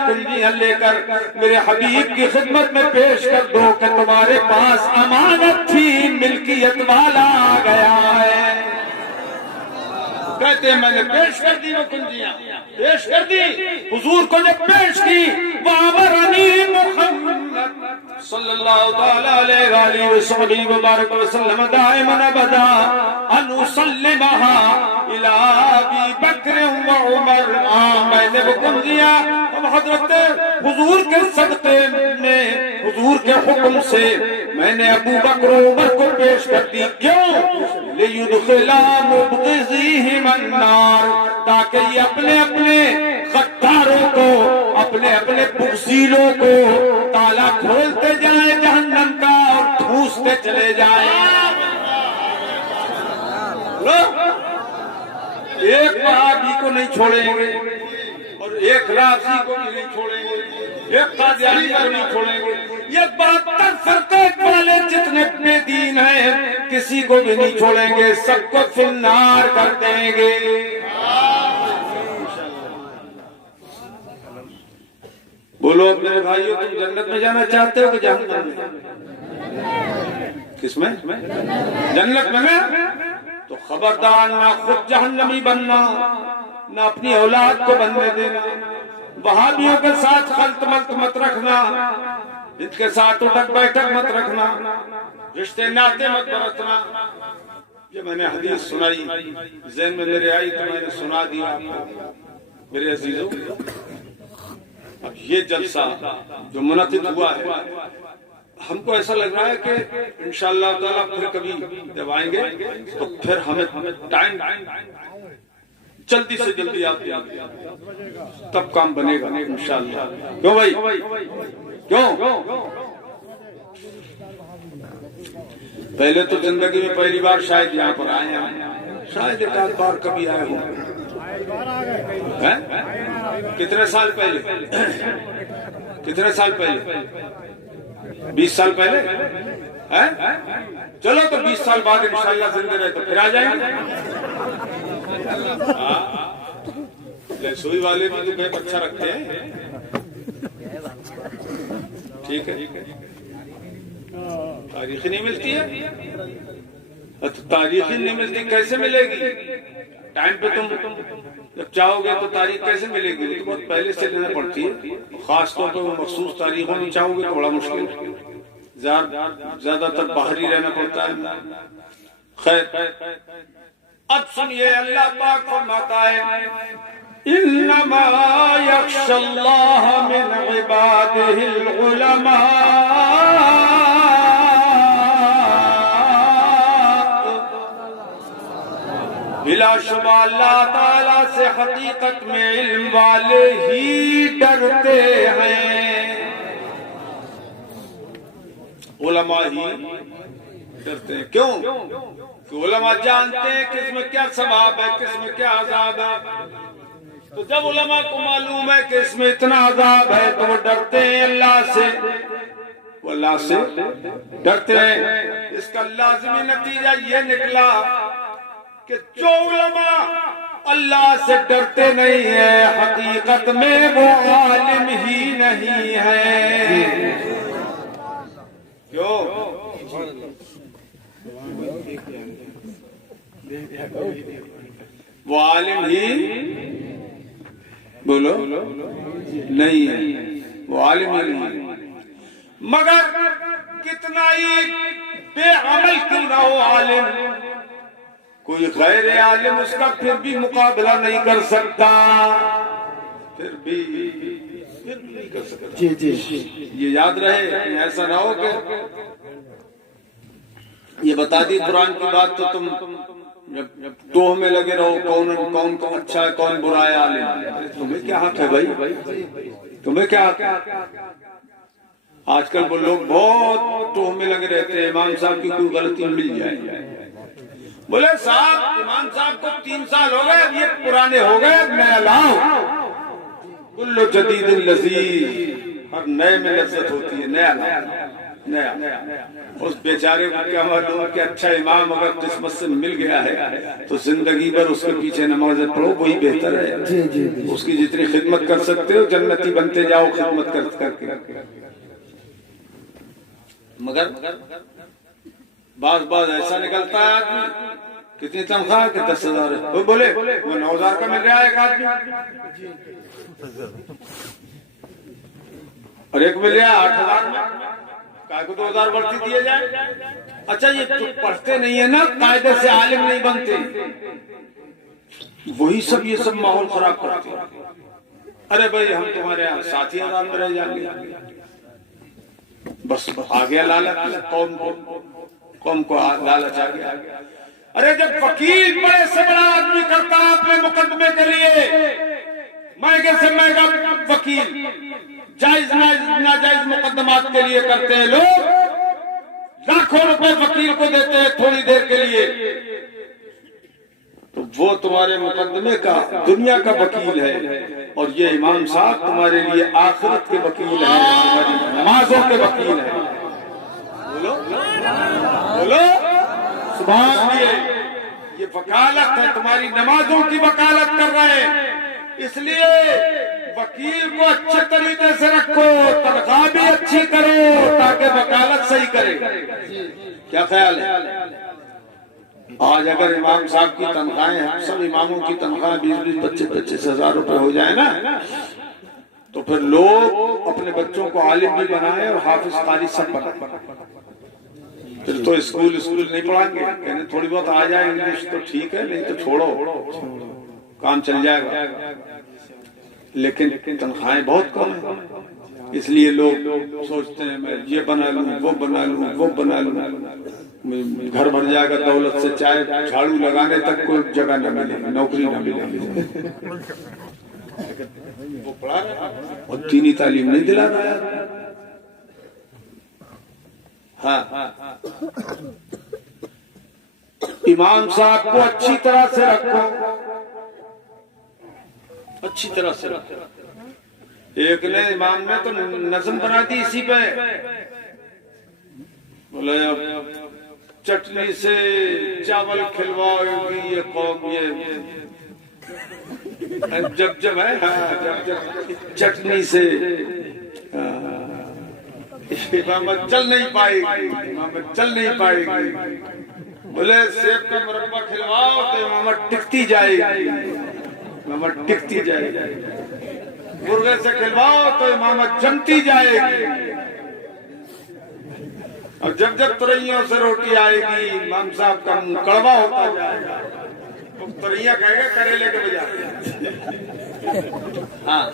کنجیاں لے کر میرے حبیب کی خدمت میں پیش کر دو کہ تمہارے پاس امانت تھی، ملکیت والا آ گیا ہے۔ کہتے ہیں میں نے پیش کر دی، وہ کنجیاں پیش کر دی، حضور کو جب پیش کی، وَأَمَرَنِي محمد صلی اللہ تعالی علیہ وآلہ وبارک وسلم دائما ابدا ان اسلمها الى ابی بکر و عمر، میں نے وہ کنجیاں اب حضرت حضور کے صدقے میں، حضور کے حکم سے میں نے ابو بکر و عمر کو پیش کر دی۔ کیوں؟ لِيُدْخِلَا مُبْغِضِيهِمَ النَّارَ، تاکہ یہ اپنے غداروں کو، اپنے بغضیلوں کو تالا کھولتے جائیں جہنم کا اور ٹھوستے چلے جائیں۔ ایک وہابی کو نہیں چھوڑیں گے، اور ایک رافضی کو بھی نہیں چھوڑیں گے، ایک قادیانی کو نہیں چھوڑیں گے، یہ 72 فرقے والے جتنے بے دین ہیں کسی کو بھی نہیں چھوڑیں گے، سب کو فی النار کر دیں گے۔ بولو میرے بھائیو، تم جنت میں جانا چاہتے ہو کہ جہنم میں؟ کس میں؟ جنت میں نا؟ تو خبردار نہ خود جہنمی بننا، نہ اپنی اولاد کو بننے دینا، وہابیوں کے ساتھ خلط ملط مت رکھنا، ان کے ساتھ اٹھک بیٹھک مت رکھنا، رشتے ناطے مت برتنا۔ یہ میں نے حدیث سنائی، ذہن میں میرے آئی تو میں نے سنا دیا میرے عزیزوں۔ اب یہ جلسہ جو منعقد ہوا ہے، ہم کو ایسا لگ رہا ہے کہ انشاءاللہ تعالیٰ پھر کبھی جب آئیں گے تو پھر ہمیں ٹائم جلدی سے جلدی آتی تب کام بنے گا انشاءاللہ۔ کیوں بھائی؟ کیوں؟ پہلے تو زندگی میں پہلی بار شاید یہاں پر آئے ہیں، شاید ایک آدھ بار کبھی آئے ہوں، کتنے سال پہلے؟ کتنے سال پہلے؟ 20 سال پہلے ہیں؟ چلو تو 20 سال بعد انشاءاللہ زندہ رہے تو پھر آ جائیں گے. سوئی والے بھی تو بیت اچھا رکھتے ہیں. ٹھیک ہے. تاریخ نہیں ملتی ہے. تاریخ نہیں ملتی کیسے ملے گی؟ ٹائم پہ تم جب چاہو گے تو تاریخ کیسے ملے گی؟ تو بہت پہلے سے لینا پڑتی ہے. خاص طور پہ وہ مخصوص تاریخوں میں چاہو گے تو بڑا مشکل ہے. زیادہ تر باہر ہی رہنا پڑتا ہے. خیر اب سنیے اللہ پاک فرماتا ہے انما یخشی اللہ من عبادہ العلماء. بلا شبہ اللہ تعالیٰ سے حقیقت میں علم والے ہی ڈرتے ہیں. علماء ہی ڈرتے ہیں. کیوں؟ کہ علماء جانتے ہیں کس میں کیا ثواب ہے کس میں کیا عذاب ہے. تو جب علماء کو معلوم ہے کہ اس میں اتنا عذاب ہے تو وہ ڈرتے ہیں اللہ سے. وہ اللہ سے ڈرتے ہیں. اس کا لازمی نتیجہ یہ نکلا کہ جو علماء اللہ سے ڈرتے نہیں ہیں حقیقت میں وہ عالم ہی نہیں ہے. کیوں؟ وہ عالم ہی بولو نہیں ہے. وہ عالم ہی نہیں. مگر کتنا ہی بے عمل کیوں نہ ہو عالم, کوئی غیر عالم اس کا پھر بھی مقابلہ نہیں کر سکتا. پھر بھی نہیں کر سکتا. یہ یاد رہے. ایسا نہ ہو کہ یہ بتا دی قرآن کی بات تو تم جب ٹوہ میں لگے رہو کون اچھا ہے کون برا ہے عالم. تمہیں کیا حق ہے بھائی؟ تمہیں کیا حق ہے؟ آج کل وہ لوگ بہت ٹوہ میں لگے رہتے ہیں امام صاحب کی کوئی غلطی مل جائے. بولے صاحب امام صاحب کو 3 سال ہو گئے یہ پرانے ہو گئے نیا لاؤ. کل جدید لذیذ, ہر نئے میں لذت ہوتی ہے. نیا لاؤ نیا. اس بیچارے کو کیا معلوم کہ اچھا امام اگر قسمت سے مل گیا ہے تو زندگی بھر اس کے پیچھے نمازیں پڑھو وہی بہتر ہے. اس کی جتنی خدمت کر سکتے ہو جنتی بنتے جاؤ خدمت کر کے. مگر بعض ایسا نکلتا ہے آدمی کتنی تنخواہ کہ 10,000 ہے. وہ بولے وہ 9,000 کا مل رہا ہے ایک آدمی اور ایک مل رہا ہے 8,000 میں. کائے کو 2,000 بڑھتی دیے جائے. اچھا یہ جو پڑھتے نہیں ہیں نا قاعدے سے عالم نہیں بنتے وہی سب یہ سب ماحول خراب کرتے ہیں. ارے بھائی ہم تمہارے یہاں 7,000 میں رہ جائیں گے. بس آ گیا لالچ. قوم کو لالچ آ گیا. ارے جب وکیل بڑے سے بڑا آدمی کرتا ہے اپنے مقدمے کے لیے مہنگے سے مہنگا وکیل جائز ناجائز مقدمات کے لیے کرتے ہیں لوگ. لاکھوں روپے وکیل کو دیتے ہیں تھوڑی دیر کے لیے. تو وہ تمہارے مقدمے کا دنیا کا وکیل ہے اور یہ امام صاحب تمہارے لیے آخرت کے وکیل ہیں, تمہاری نمازوں کے وکیل ہیں. بولو بولو سبحان اللہ. یہ وکالت ہے تمہاری نمازوں کی وکالت کر رہے ہیں. اس لیے وکیل کو اچھے طریقے سے رکھو تنخواہ بھی اچھی کرو تاکہ وکالت صحیح کرے. کیا خیال ہے؟ آج اگر امام صاحب کی تنخواہیں سب اماموں کی تنخواہ 20-25 ہزار روپے ہو جائے نا تو پھر لوگ اپنے بچوں کو عالم بھی بنائیں اور حافظ قاری سب بنائیں. پھر تو اسکول نہیں پڑھائیں گے. کہنے تھوڑی بہت آ جائے انگلش تو ٹھیک ہے نہیں تو چھوڑو کام چل جائے گا. لیکن تنخواہیں بہت کم ہیں. اس لیے لوگ سوچتے ہیں میں یہ بنا لوں وہ بنا لوں وہ بنا لوں. گھر بھر جائے گا دولت سے چاہے جھاڑو لگانے تک کوئی جگہ نہ ملے نوکری نہ ملے. وہ پڑھا رہا اور دینی تعلیم نہیں دلا رہا ہے. ہاں امام صاحب کو اچھی طرح سے رکھو, اچھی طرح سے رکھو. ایک نے امام نے تو نظم بنا دی اسی پہ، بولے چٹنی سے چاول کھلوائے گی یہ قوم، یہ جب ہے جب چٹنی سے امامت چل نہیں پائے گی، امامت چل نہیں پائے گی، بولے سیب کا مربع کھلواؤ تو امامت ٹکتی جائے گی، امامت ٹکتی جائے گی، مرغے سے کھلواؤ تو امامت جمتی جائے گی، اور جب ترائیوں سے روٹی آئے گی امام صاحب کا منہ کڑوا ہوتا جائے گا، تریا کہے گا کریلے کے بجائے۔ ہاں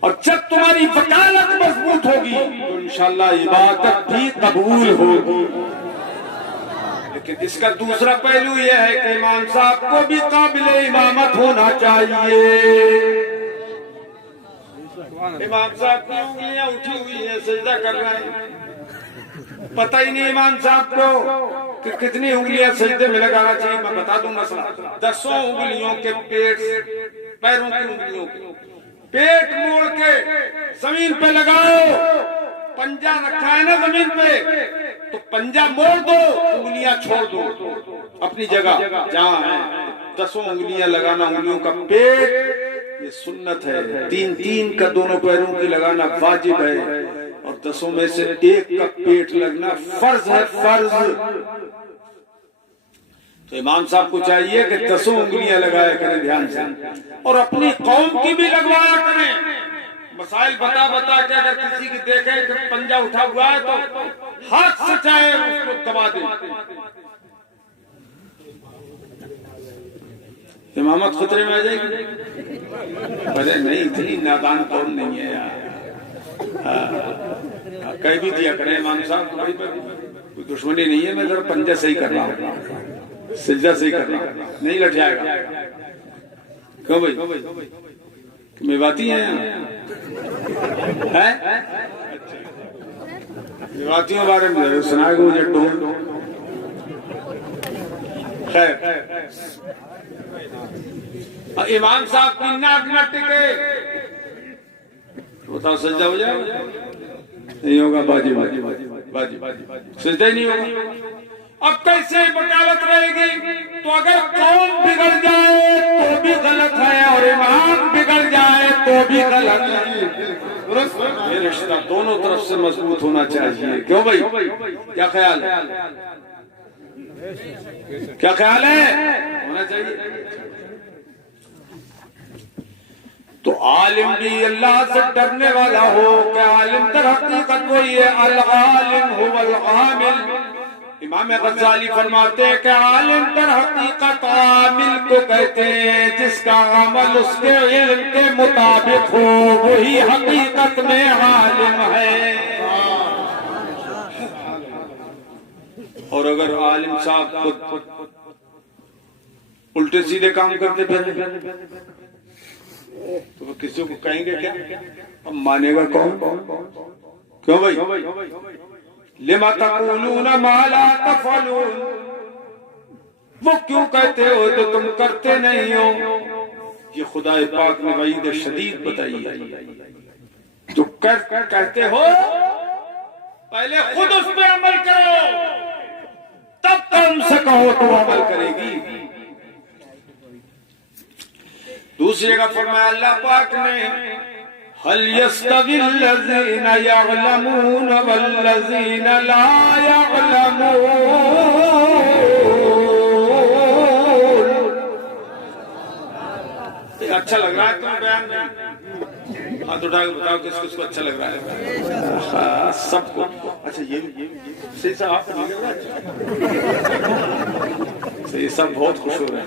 اور جب تمہاری وکالت مضبوط ہوگی تو انشاءاللہ عبادت بھی قبول ہوگی۔ لیکن اس کا دوسرا پہلو یہ ہے کہ امام صاحب کو بھی قابل امامت ہونا چاہیے۔ امام صاحب کی انگلیاں اٹھی ہوئی ہیں، سجدہ کر رہے ہیں، پتہ ہی نہیں امام صاحب کو کہ کتنی انگلیاں سجدے میں لگانا چاہیے۔ میں بتا دوں مسئلہ، 10 انگلیوں کے پیٹ، پیروں کی انگلیوں کے پیٹ موڑ کے زمین پہ لگاؤ، پنجہ رکھا ہے نا زمین پہ تو پنجہ موڑ دو، انگلیاں چھوڑ دو اپنی جگہ جہاں ہے۔ 10 انگلیاں لگانا انگلیوں کا پیٹ، یہ سنت ہے۔ 3 کا دونوں پیروں کی لگانا واجب ہے، اور 10 میں سے 1 کا پیٹ لگنا فرض ہے، فرض۔ تو امام صاحب کو چاہیے کہ 10 انگلیاں لگایا کریں دھیان سے، اور اپنی قوم کی بھی لگوایا کریں۔ مسائل بتا کے اگر کسی کی دیکھے کہ پنجہ اٹھا ہوا ہے تو ہاتھ سے چاہے اس کو دبا دے۔ امامت خطرے میں آ جائے گی؟ ارے نہیں، اتنی نادان قوم نہیں ہے یار، کہہ بھی دیا کریں امام صاحب کوئی دشمنی نہیں ہے، میں ذرا پنجہ صحیح کر رہا ہوں، سجدہ صحیح کر رہا ہوں، نہیں لٹ جائے گا۔ کیوں بھائی میواتی ہیں میواتیوں بارے میں سنائے گا مجھے ڈھونڈ۔ خیر، امام صاحب کی ناک نہ ٹکے بتاؤ سجدہ ہو جائے؟ نہیں ہوگا، باجی سجدہ ہی نہیں ہوگا۔ اب کیسے وکالت رہے گی؟ تو اگر قوم بگڑ جائے تو بھی غلط ہے، اور امام بگڑ جائے تو بھی غلط ہے۔ یہ رشتہ دونوں طرف سے مضبوط ہونا چاہیے۔ کیوں بھائی، کیا خیال ہے؟ کیا خیال ہے؟ ہونا چاہیے۔ تو عالم بھی اللہ سے ڈرنے والا ہو کہ عالم در حقیقت وہی ہے، العالم هو العامل۔ امام غزالی فرماتے ہیں کہ عالم در حقیقت عامل کو کہتے ہیں جس کا عمل اس کے علم کے مطابق ہو، وہی حقیقت میں عالم ہے۔ اور اگر عالم صاحب خود الٹے سیدھے کام کرتے پھر تو وہ کسی کو کہیں گے کیا؟ اب مانے گا کون؟ کیوں بھائی؟ لما تقولون ما لا تفعلون، وہ کیوں کہتے ہو تو تم کرتے نہیں ہو؟ یہ خدا پاک نے وعید شدید بتائی ہے۔ جو کہتے ہو پہلے خود اس پہ عمل کرو، تب تم سے کہو تو عمل کرے گی۔ دوسری جگہ فرمایا اللہ پاک نے هل يستوي الذين يعلمون والذين لا يعلمون۔ اچھا لگ رہا ہے تم بیان میں؟ ہاتھ اٹھا کے بتاؤ کس کس کو اچھا لگ رہا ہے؟ سب کو اچھا، یہ صحیح صاحب آپ کو لگ رہا ہے؟ صحیح صاحب بہت خوش ہو رہے ہیں۔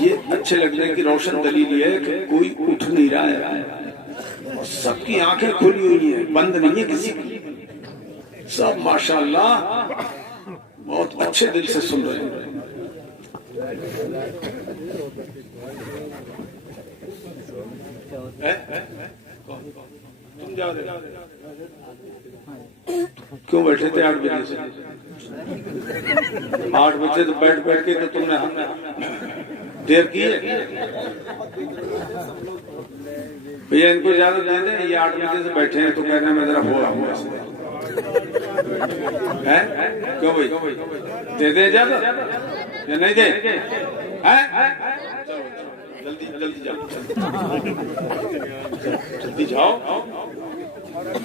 یہ اچھے لگنے کی روشن دلیل یہ ہے کہ کوئی اٹھ نہیں رہا ہے، اور سب کی آنکھیں کھلی ہوئی ہیں، بند نہیں ہے کسی کی، سب ماشاءاللہ بہت اچھے دل سے سن رہے ہیں۔ تم جا رہے کیوں بیٹھے تھے 8 بجے سے؟ 8 بجے تو بیٹھ کے تو تم نے دیر کی ہے بھیا، ان کو اجازت دے دیں، یہ 8 بجے سے بیٹھے ہیں تو کہنا میں ذرا ہو رہا ہوں کیوں بھائی؟ دے دیں اجازت یا نہیں دیں؟ جلدی جلدی جاؤ، جلدی جاؤ،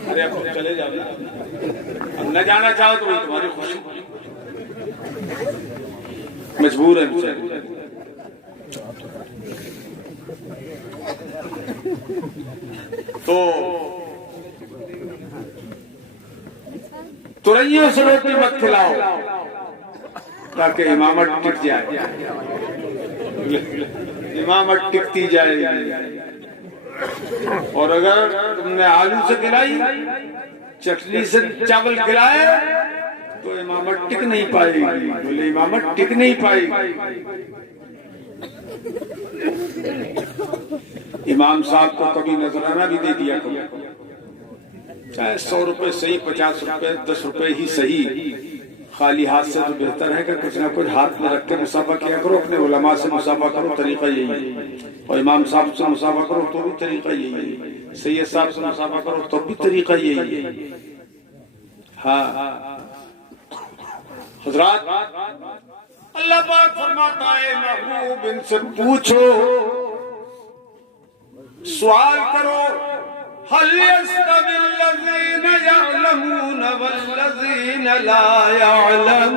ارے اب چلے جاؤ، اب نہ جانا چاہو تو وہی تمہاری خوشی، مجبور ہے تو ترائیوں سے روٹی مت کھلاؤ تاکہ امامت ٹک جائے، امامت ٹکتی جائے گی، اور اگر تم نے آلو سے کھلائی، چٹنی سے چاول کھلائے تو امامت ٹک نہیں پائے گی، بولے امامت ٹک نہیں پائے گی۔ امام صاحب کو کبھی نذرانہ بھی دے دیا کرو، چاہے 100 روپے صحیح، 50 روپے، 10 روپے ہی صحیح، خالی ہاتھ سے تو بہتر ہے کہ کچھ نہ کچھ ہاتھ میں رکھ کے مصافحہ کیا کرو، اپنے علماء سے مصافحہ کرو، طریقہ یہی ہے، اور امام صاحب سے مصافحہ کرو تو بھی طریقہ یہی ہے، سید صاحب سے مصافحہ کرو تو بھی طریقہ یہی ہے۔ ہاں حضرات، اللہ پاک فرماتا ہے محبوب ان سے پوچھو، سوال کرو، هل يستوي الذين يعلمون والذين لا يعلمون؟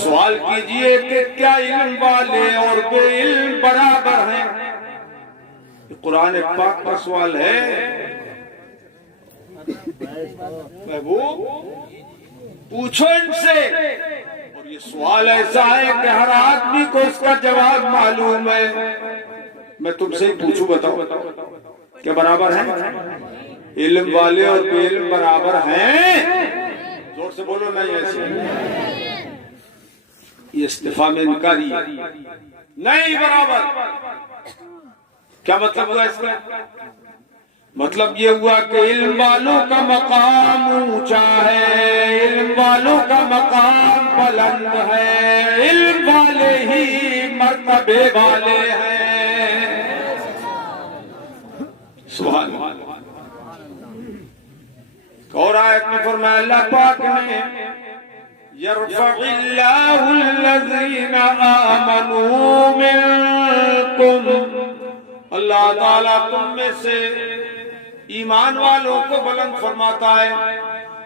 سوال کیجئے کہ کیا علم والے اور بے علم برابر ہیں؟ یہ قرآن پاک کا سوال ہے محبوب، پوچھو ان سے۔ اور یہ سوال ایسا ہے کہ ہر آدمی کو اس کا جواب معلوم ہے۔ میں تم سے ہی پوچھوں، بتاؤ کیا برابر ہیں؟ علم والے اور بے علم برابر ہیں؟ زور سے بولو نہیں، ایسے یہ استفہام انکاری ہے، نہیں برابر۔ کیا مطلب ہوا اس کا؟ مطلب یہ ہوا کہ علم والوں کا مقام اونچا ہے، علم والوں کا مقام بلند ہے، علم والے ہی مرتبے والے ہیں۔ سبحان اللہ۔ اور آیت میں فرمایا اللہ پاک نے، یرفع اللہ الذین آمنوا منکم، اللہ تعالیٰ تم میں سے ایمان والوں کو بلند فرماتا ہے،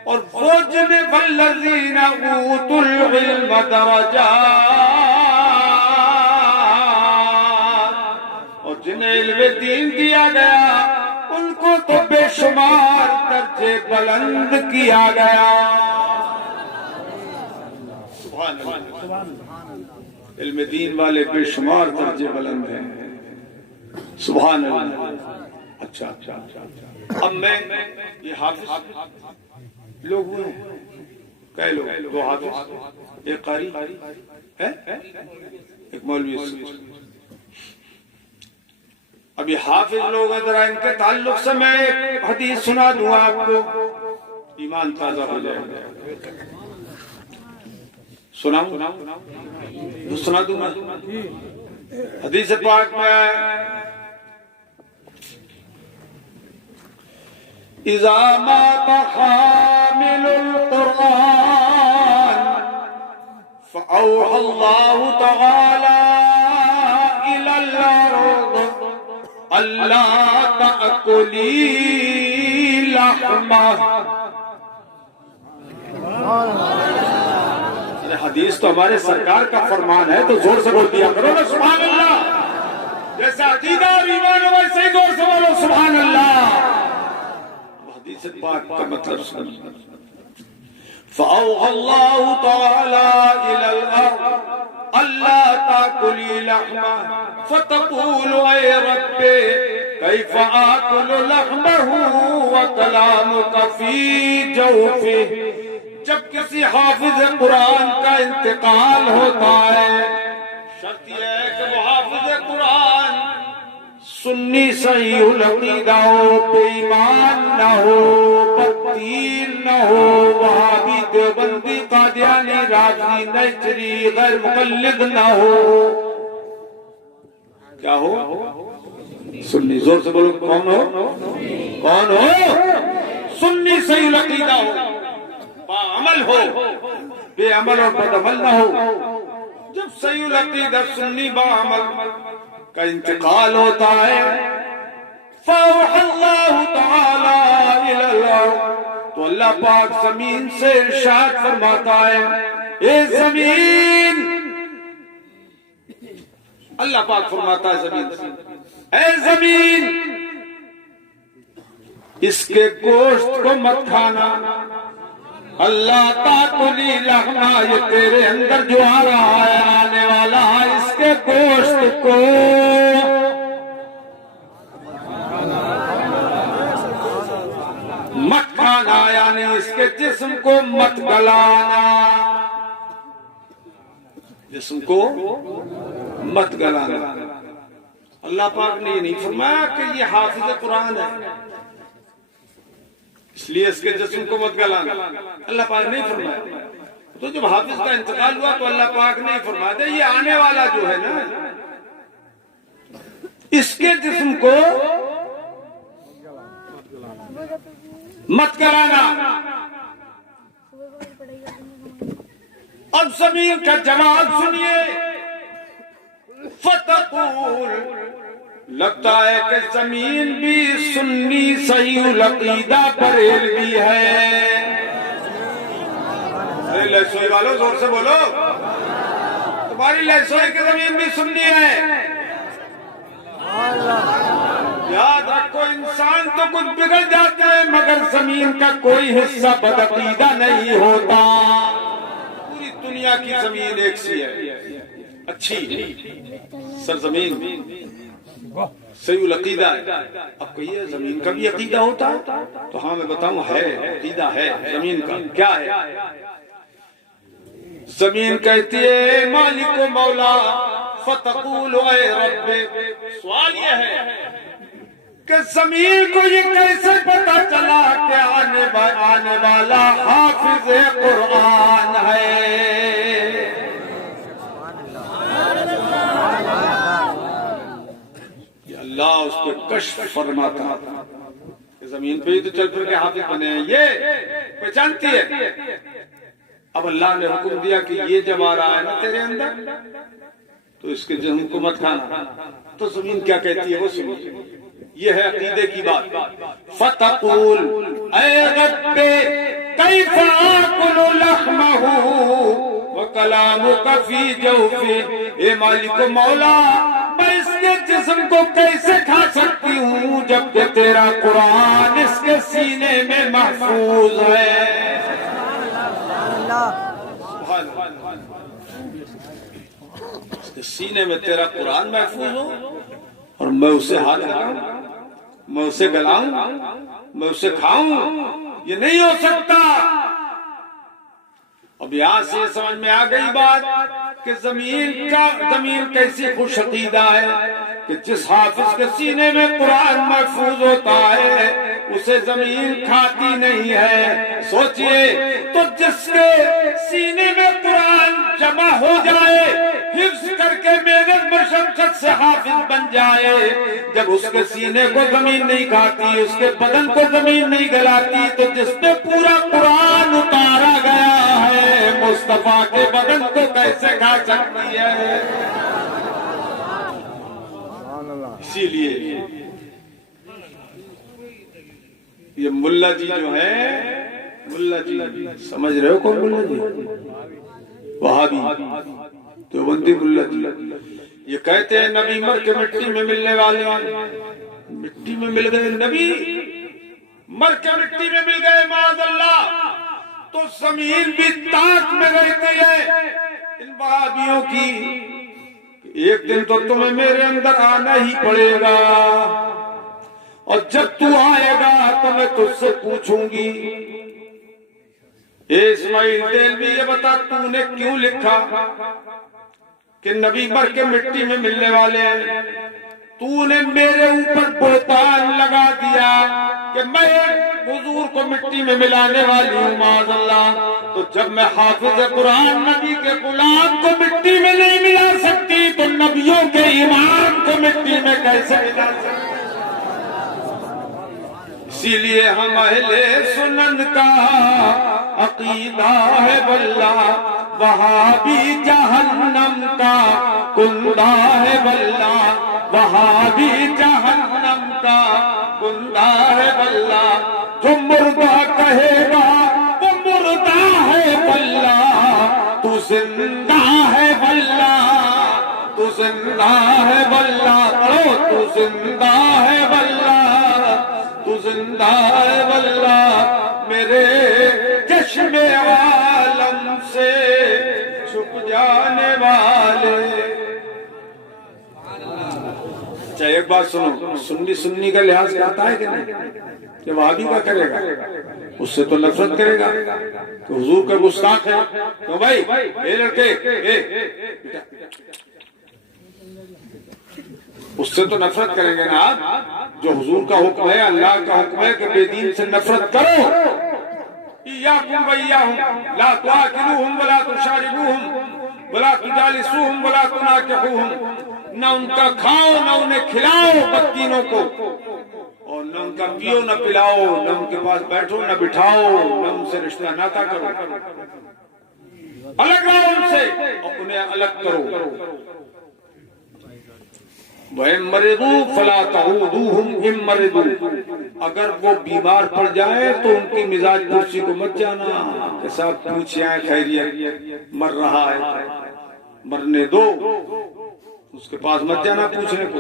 اور وہ جنہیں والذین اوتوا العلم درجات، اور جنہیں علم دین دیا گیا ان کو تو بے شمار درجے بلند کیا گیا۔ سبحان اللہ، علم دین والے بے شمار درجے بلند ہیں، سبحان اللہ۔ اچھا، اب میں یہ حافظ لوگ ہوئے، کئی لوگ، 2 حافظ، ایک قاری ہے، ایک مولوی۔ اب یہ حافظ لوگ ہیں، ذرا ان کے تعلق سے میں ایک حدیث سنا دوں آپ کو، ایمان تازہ ہو جائے گا۔ سناؤں؟ سنا دوں میں؟ حدیث پاک میں اذا مات حامل القرآن فأوحى الله تعالى إلى الأرض ألا تأكلي لحمه۔ یہ حدیث تو ہمارے سرکار کا فرمان ہے، تو زور سے بول دیا کرو نا سبحان اللہ، جیسا عقیدہ اور ایمان ہو ویسے ہی زور سے بولو سبحان اللہ۔ حدیث پاک کا مطلب سمجھنا۔ فأوحى الله تعالى إلى الأرض ألا تأكلي لحمه فتقول أي ربي كيف آكل لحمه وكلامك في جوفه۔ جب کسی حافظ قرآن کا انتقال ہوتا ہے، شرط یہ ہے کہ وہ حافظ قرآن سنی صحیح العقیدہ ہو، بے ایمان نہ ہو، بددین نہ ہو، وہابی دیوبندی قادیانی رافضی نیچری غیر مقلد نہ ہو، کیا ہو؟ سنی. زور سے بولو کون ہو؟ کون ہو؟ سنی صحیح العقیدہ ہو، با عمل ہو، بے عمل اور بد عمل نہ ہو. جب صحیح العقیدہ سنی با عمل کا انتقال ہوتا ہے فَأَوْحَى اللَّهُ تَعَالَى إِلَى الْأَرْضِ، تو اللہ پاک زمین سے ارشاد فرماتا ہے، اے زمین، اللہ پاک فرماتا ہے زمین سے، اے زمین اس کے گوشت کو مت کھانا، اللہ تاکلی لحما، یہ تیرے اندر جو آ رہا ہے آنے والا ہے، اس کے گوشت کو مت کھانا، یعنی اس کے جسم کو مت گلانا، جسم کو مت گلانا. اللہ پاک نے یہ نہیں فرمایا کہ یہ حافظ قرآن ہے اس لیے اس کے جسم کو مت گلانا، اللہ پاک نہیں فرمایا. تو جب حافظ کا انتقال ہوا تو اللہ پاک نہیں فرمایا دے یہ آنے والا جو ہے نا اس کے جسم کو مت گلانا. اب زمین کا جواب سنیے، فتقول، لگتا ہے کہ زمین بھی سنی صحیح العقیدہ بریلوی ہے. لہسوئی والو زور سے بولو، تمہاری لہسوئی کی زمین بھی سنی ہے. یاد رکھو انسان تو کچھ بگڑ جاتا ہے مگر زمین کا کوئی حصہ بدعقیدہ نہیں ہوتا. پوری دنیا کی زمین ایک سی ہے، اچھی سرزمین صحیح العقیدہ ہے. اب کہیے زمین کا بھی عقیدہ ہوتا ہے تو ہاں میں بتاؤں ہے، عقیدہ ہے زمین کا. کیا ہے؟ زمین کہتی ہے مالک و مولا، فتقول اے رب. سوال یہ ہے کہ زمین کو یہ کیسے پتا چلا کہ آنے والا حافظ قرآن ہے؟ اللہ اس پہ کشف فرماتا کہ زمین پہ ہی تو چل پھر کے حافظ بنے ہیں، یہ پہچانتی ہے. اب اللہ نے حکم دیا کہ یہ جب آ رہا ہے نا تیرے اندر تو اس کے جسم کو مت کھانا. تو زمین کیا کہتی ہے وہ سنیے، یہ ہے عقیدے کی بات. فتقول اے رب کیف آکل لحمہ وکلامک فی جوفی، اے مالک و مولا میں اس کے جسم کو کیسے کھا سکتی ہوں جبکہ تیرا قرآن اس کے سینے میں محفوظ ہے. اس کے سینے میں تیرا قرآن محفوظ ہو اور میں اسے ہاتھ لگاؤں، میں اسے گلاؤں، میں اسے کھاؤں، یہ نہیں ہو سکتا. اب یہاں سے سمجھ میں آ گئی بات کہ زمین کیسی خوش عقیدہ ہے کہ جس حافظ کے سینے میں قرآن محفوظ ہوتا ہے اسے زمین کھاتی نہیں ہے. سوچئے تو جس کے سینے میں قرآن جمع ہو جائے، حفظ کر کے محنت مشقت سے حافظ بن جائے، جب اس کے سینے کو زمین نہیں کھاتی، اس کے بدن کو زمین نہیں گلاتی، تو جس پہ پورا قرآن اتارا گیا ہے مصطفیٰ کے بدن کو کیسے کھا سکتی ہے؟ اسی لیے یہ ملا جی جو ہے، ملا جی سمجھ رہے ہو کون ملا جی؟ وہابی دیوبندی ملا جی. یہ کہتے ہیں نبی مر کے مٹی میں ملنے والے ہیں. مٹی میں مل گئے نبی، مر کے مٹی میں مل گئے معاذ اللہ، تو زمین بھی تاک میں رہتی ہے ان وہابیوں کی. ایک دن تو تمہیں میرے اندر آنا ہی پڑے گا، اور جب تو آئے گا تو میں تجھ سے پوچھوں گی اے اسماعیل دہلوی یہ بتا تو نے کیوں لکھا کہ نبی مر کے مٹی میں ملنے والے ہیں؟ تو نے میرے اوپر بہتان لگا دیا کہ میں حضور کو مٹی میں ملانے والی ہوں معاذ اللہ، تو جب میں حافظ قرآن نبی کے غلام کو مٹی میں نہیں ملا سکتی تو نبیوں کے امام کو مٹی میں کیسے ملا سکتی؟ اسی لیے ہم اہل سنن کا عقیدہ ہے واللہ وہابی جہنم کا کندہ ہے واللہ وہابی جہنم کا کندہ ہے واللہ، جو مردہ کہے گا وہ مردہ ہے واللہ، تو زندہ ہے واللہ، تو زندہ ہے واللہ، تو زندہ ہے واللہ، تو زندہ ہے واللہ، میرے چشم عالم سے چھپ جانے والے۔ اچھا ایک بات سنو، سنی کا لحاظ کرتا ہے کہ نہیں؟ کہ وہابی کا کرے گا اس سے تو نفرت کرے گا کہ حضور کا گستاخ ہے، تو بھائی اے لڑکے اس سے تو نفرت کریں گے نا آپ، جو حضور کا حکم ہے، اللہ کا حکم ہے کہ بے دین سے نفرت کرو، ایاکم وایاہم لا تواکلوہم ولا تشاربوہم ولا تجالسوہم ولا تناکحوہم، نہ ان کا کھاؤ نہ انہیں کھلاؤ بددینوں کو، اور نہ ان کا پیو نہ پلاؤ، نہ ان کے پاس بیٹھو نہ بٹھاؤ، نہ ان سے رشتہ ناتا کرو، الگ رہو ان سے اور انہیں الگ کرو۔ وَإِن مَرِضُوا فَلَا تَعُودُوهُمْ إِن مَرِضُوا، اگر وہ بیمار پڑ جائے تو ان کی مزاج پرسی کو مت جانا کہ صاحب پوچھیں خیریت، مر رہا ہے مرنے دو، اس کے پاس مت جانا پوچھنے کو۔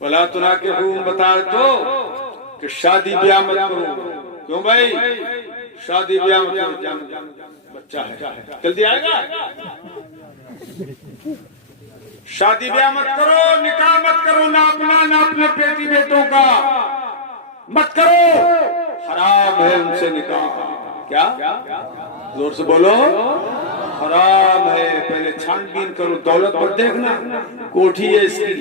وَلَا تُنَاكِحُوهُمْ بتا تو کہ شادی بیاہ مت کرو، کیوں بھائی شادی بیاہ مت کرو، بچہ ہے جلدی آئے گا، شادی بیاہ مت کرو، نکاح مت کرو، نہ اپنا نہ اپنے بیٹی بیٹوں کا مت کرو، حرام ہے ان سے نکاح۔ کیا زور سے بولو، حرام ہے۔ پہلے چھان بین کرو، دولت مت دیکھنا، کوٹھی ہے اس کی،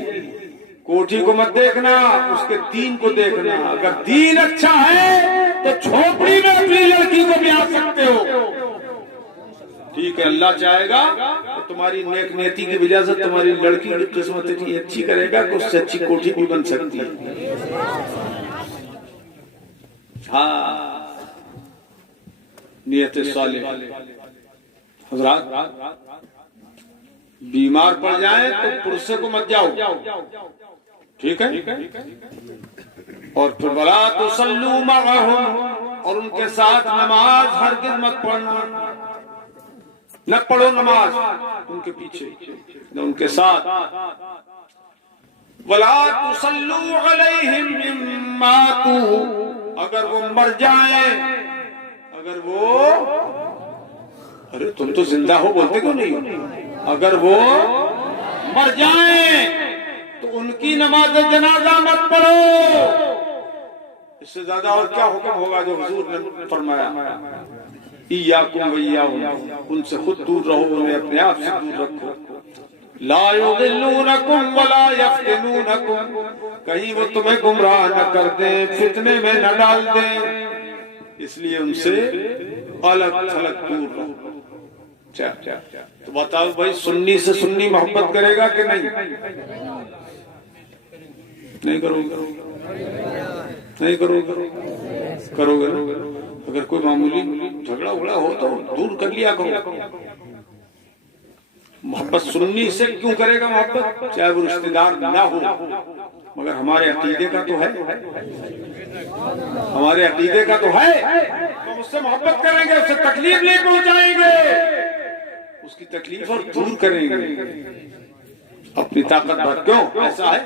کوٹھی کو مت دیکھنا، اس کے دین کو دیکھنا، اگر دین اچھا ہے تو جھوپڑی میں اپنی لڑکی کو بھی آ سکتے ہو، ٹھیک ہے، اللہ چاہے گا تو تمہاری نیک نیتی کی وجہ سے تمہاری لڑکی کی قسمت اتنی اچھی کرے گا کہ اس سے اچھی کوٹھی بھی بن سکتی ہے۔ ہاں نیت صالح۔ حضرات بیمار پڑ جائیں تو پرسے کو مت جاؤ، ٹھیک ہے، اور پھر ولا تصلوا معهم، اور ان کے ساتھ نماز ہرگز مت پڑھنا، نہ پڑھو نماز ان کے پیچھے نہ ان کے ساتھ۔ ولا تصلوا علیہم ان ماتوا، اگر وہ مر جائیں، اگر وہ، ارے تم تو زندہ ہو بولتے کیوں نہیں؟ اگر وہ مر جائیں تو ان کی نماز جنازہ مت پڑھو۔ اس سے زیادہ اور کیا حکم ہوگا جو حضور نے فرمایا؟ ایاکم وایاہم، ان سے خود دور رہو، انہیں اپنے آپ سے دور رکھو۔ لا یضلونکم ولا یفتنونکم، کہیں وہ تمہیں گمراہ نہ کر دیں، فتنے میں نہ ڈال دیں، اس لیے ان سے الگ تھلگ دور رہو۔ تو بتاؤ بھائی سنی سے سنی محبت کرے گا کہ نہیں؟ نہیں کرو گے، نہیں کرو گے، کرو گے۔ اگر کوئی معمولی جھگڑا اگڑا ہو تو دور کر لیا کرو۔ محبت سنی سے کیوں کرے گا محبت؟ چاہے وہ رشتہ دار نہ ہو، مگر ہمارے عقیدے کا تو ہے، ہمارے عقیدے کا تو ہے، ہم اس سے محبت کریں گے، اس سے تکلیف نہیں پہنچائیں گے، اس کی تکلیف اور دور کریں گے اپنی طاقت بھر۔ کیوں ایسا ہے؟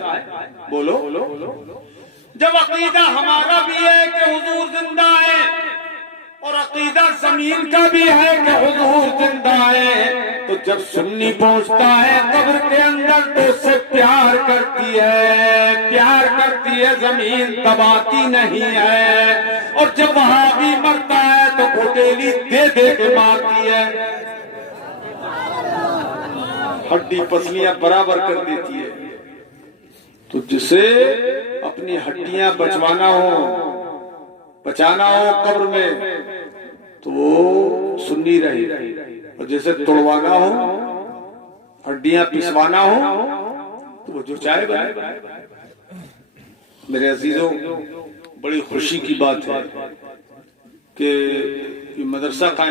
بولو۔ جب عقیدہ ہمارا بھی ہے کہ حضور زندہ ہے، اور عقیدہ زمین کا بھی ہے کہ حضور زندہ ہے، تو جب سنی پہنچتا ہے قبر کے اندر تو اس سے پیار کرتی ہے، پیار کرتی ہے، زمین دباتی نہیں ہے، اور جب وہاں بھی مرتا ہے تو گھٹیلی دے دے کے مارتی ہے۔ ہڈی پسلیاں برابر کر دیتی ہے. تو جسے اپنی ہڈیاں بچانا ہو قبر میں تو وہ سنی رہے، اور جیسے توڑوانا ہو، ہڈیاں پسوانا ہو تو وہ جو چاہے گا. میرے عزیزوں، بڑی خوشی کی بات ہے کہ یہ مدرسہ قائم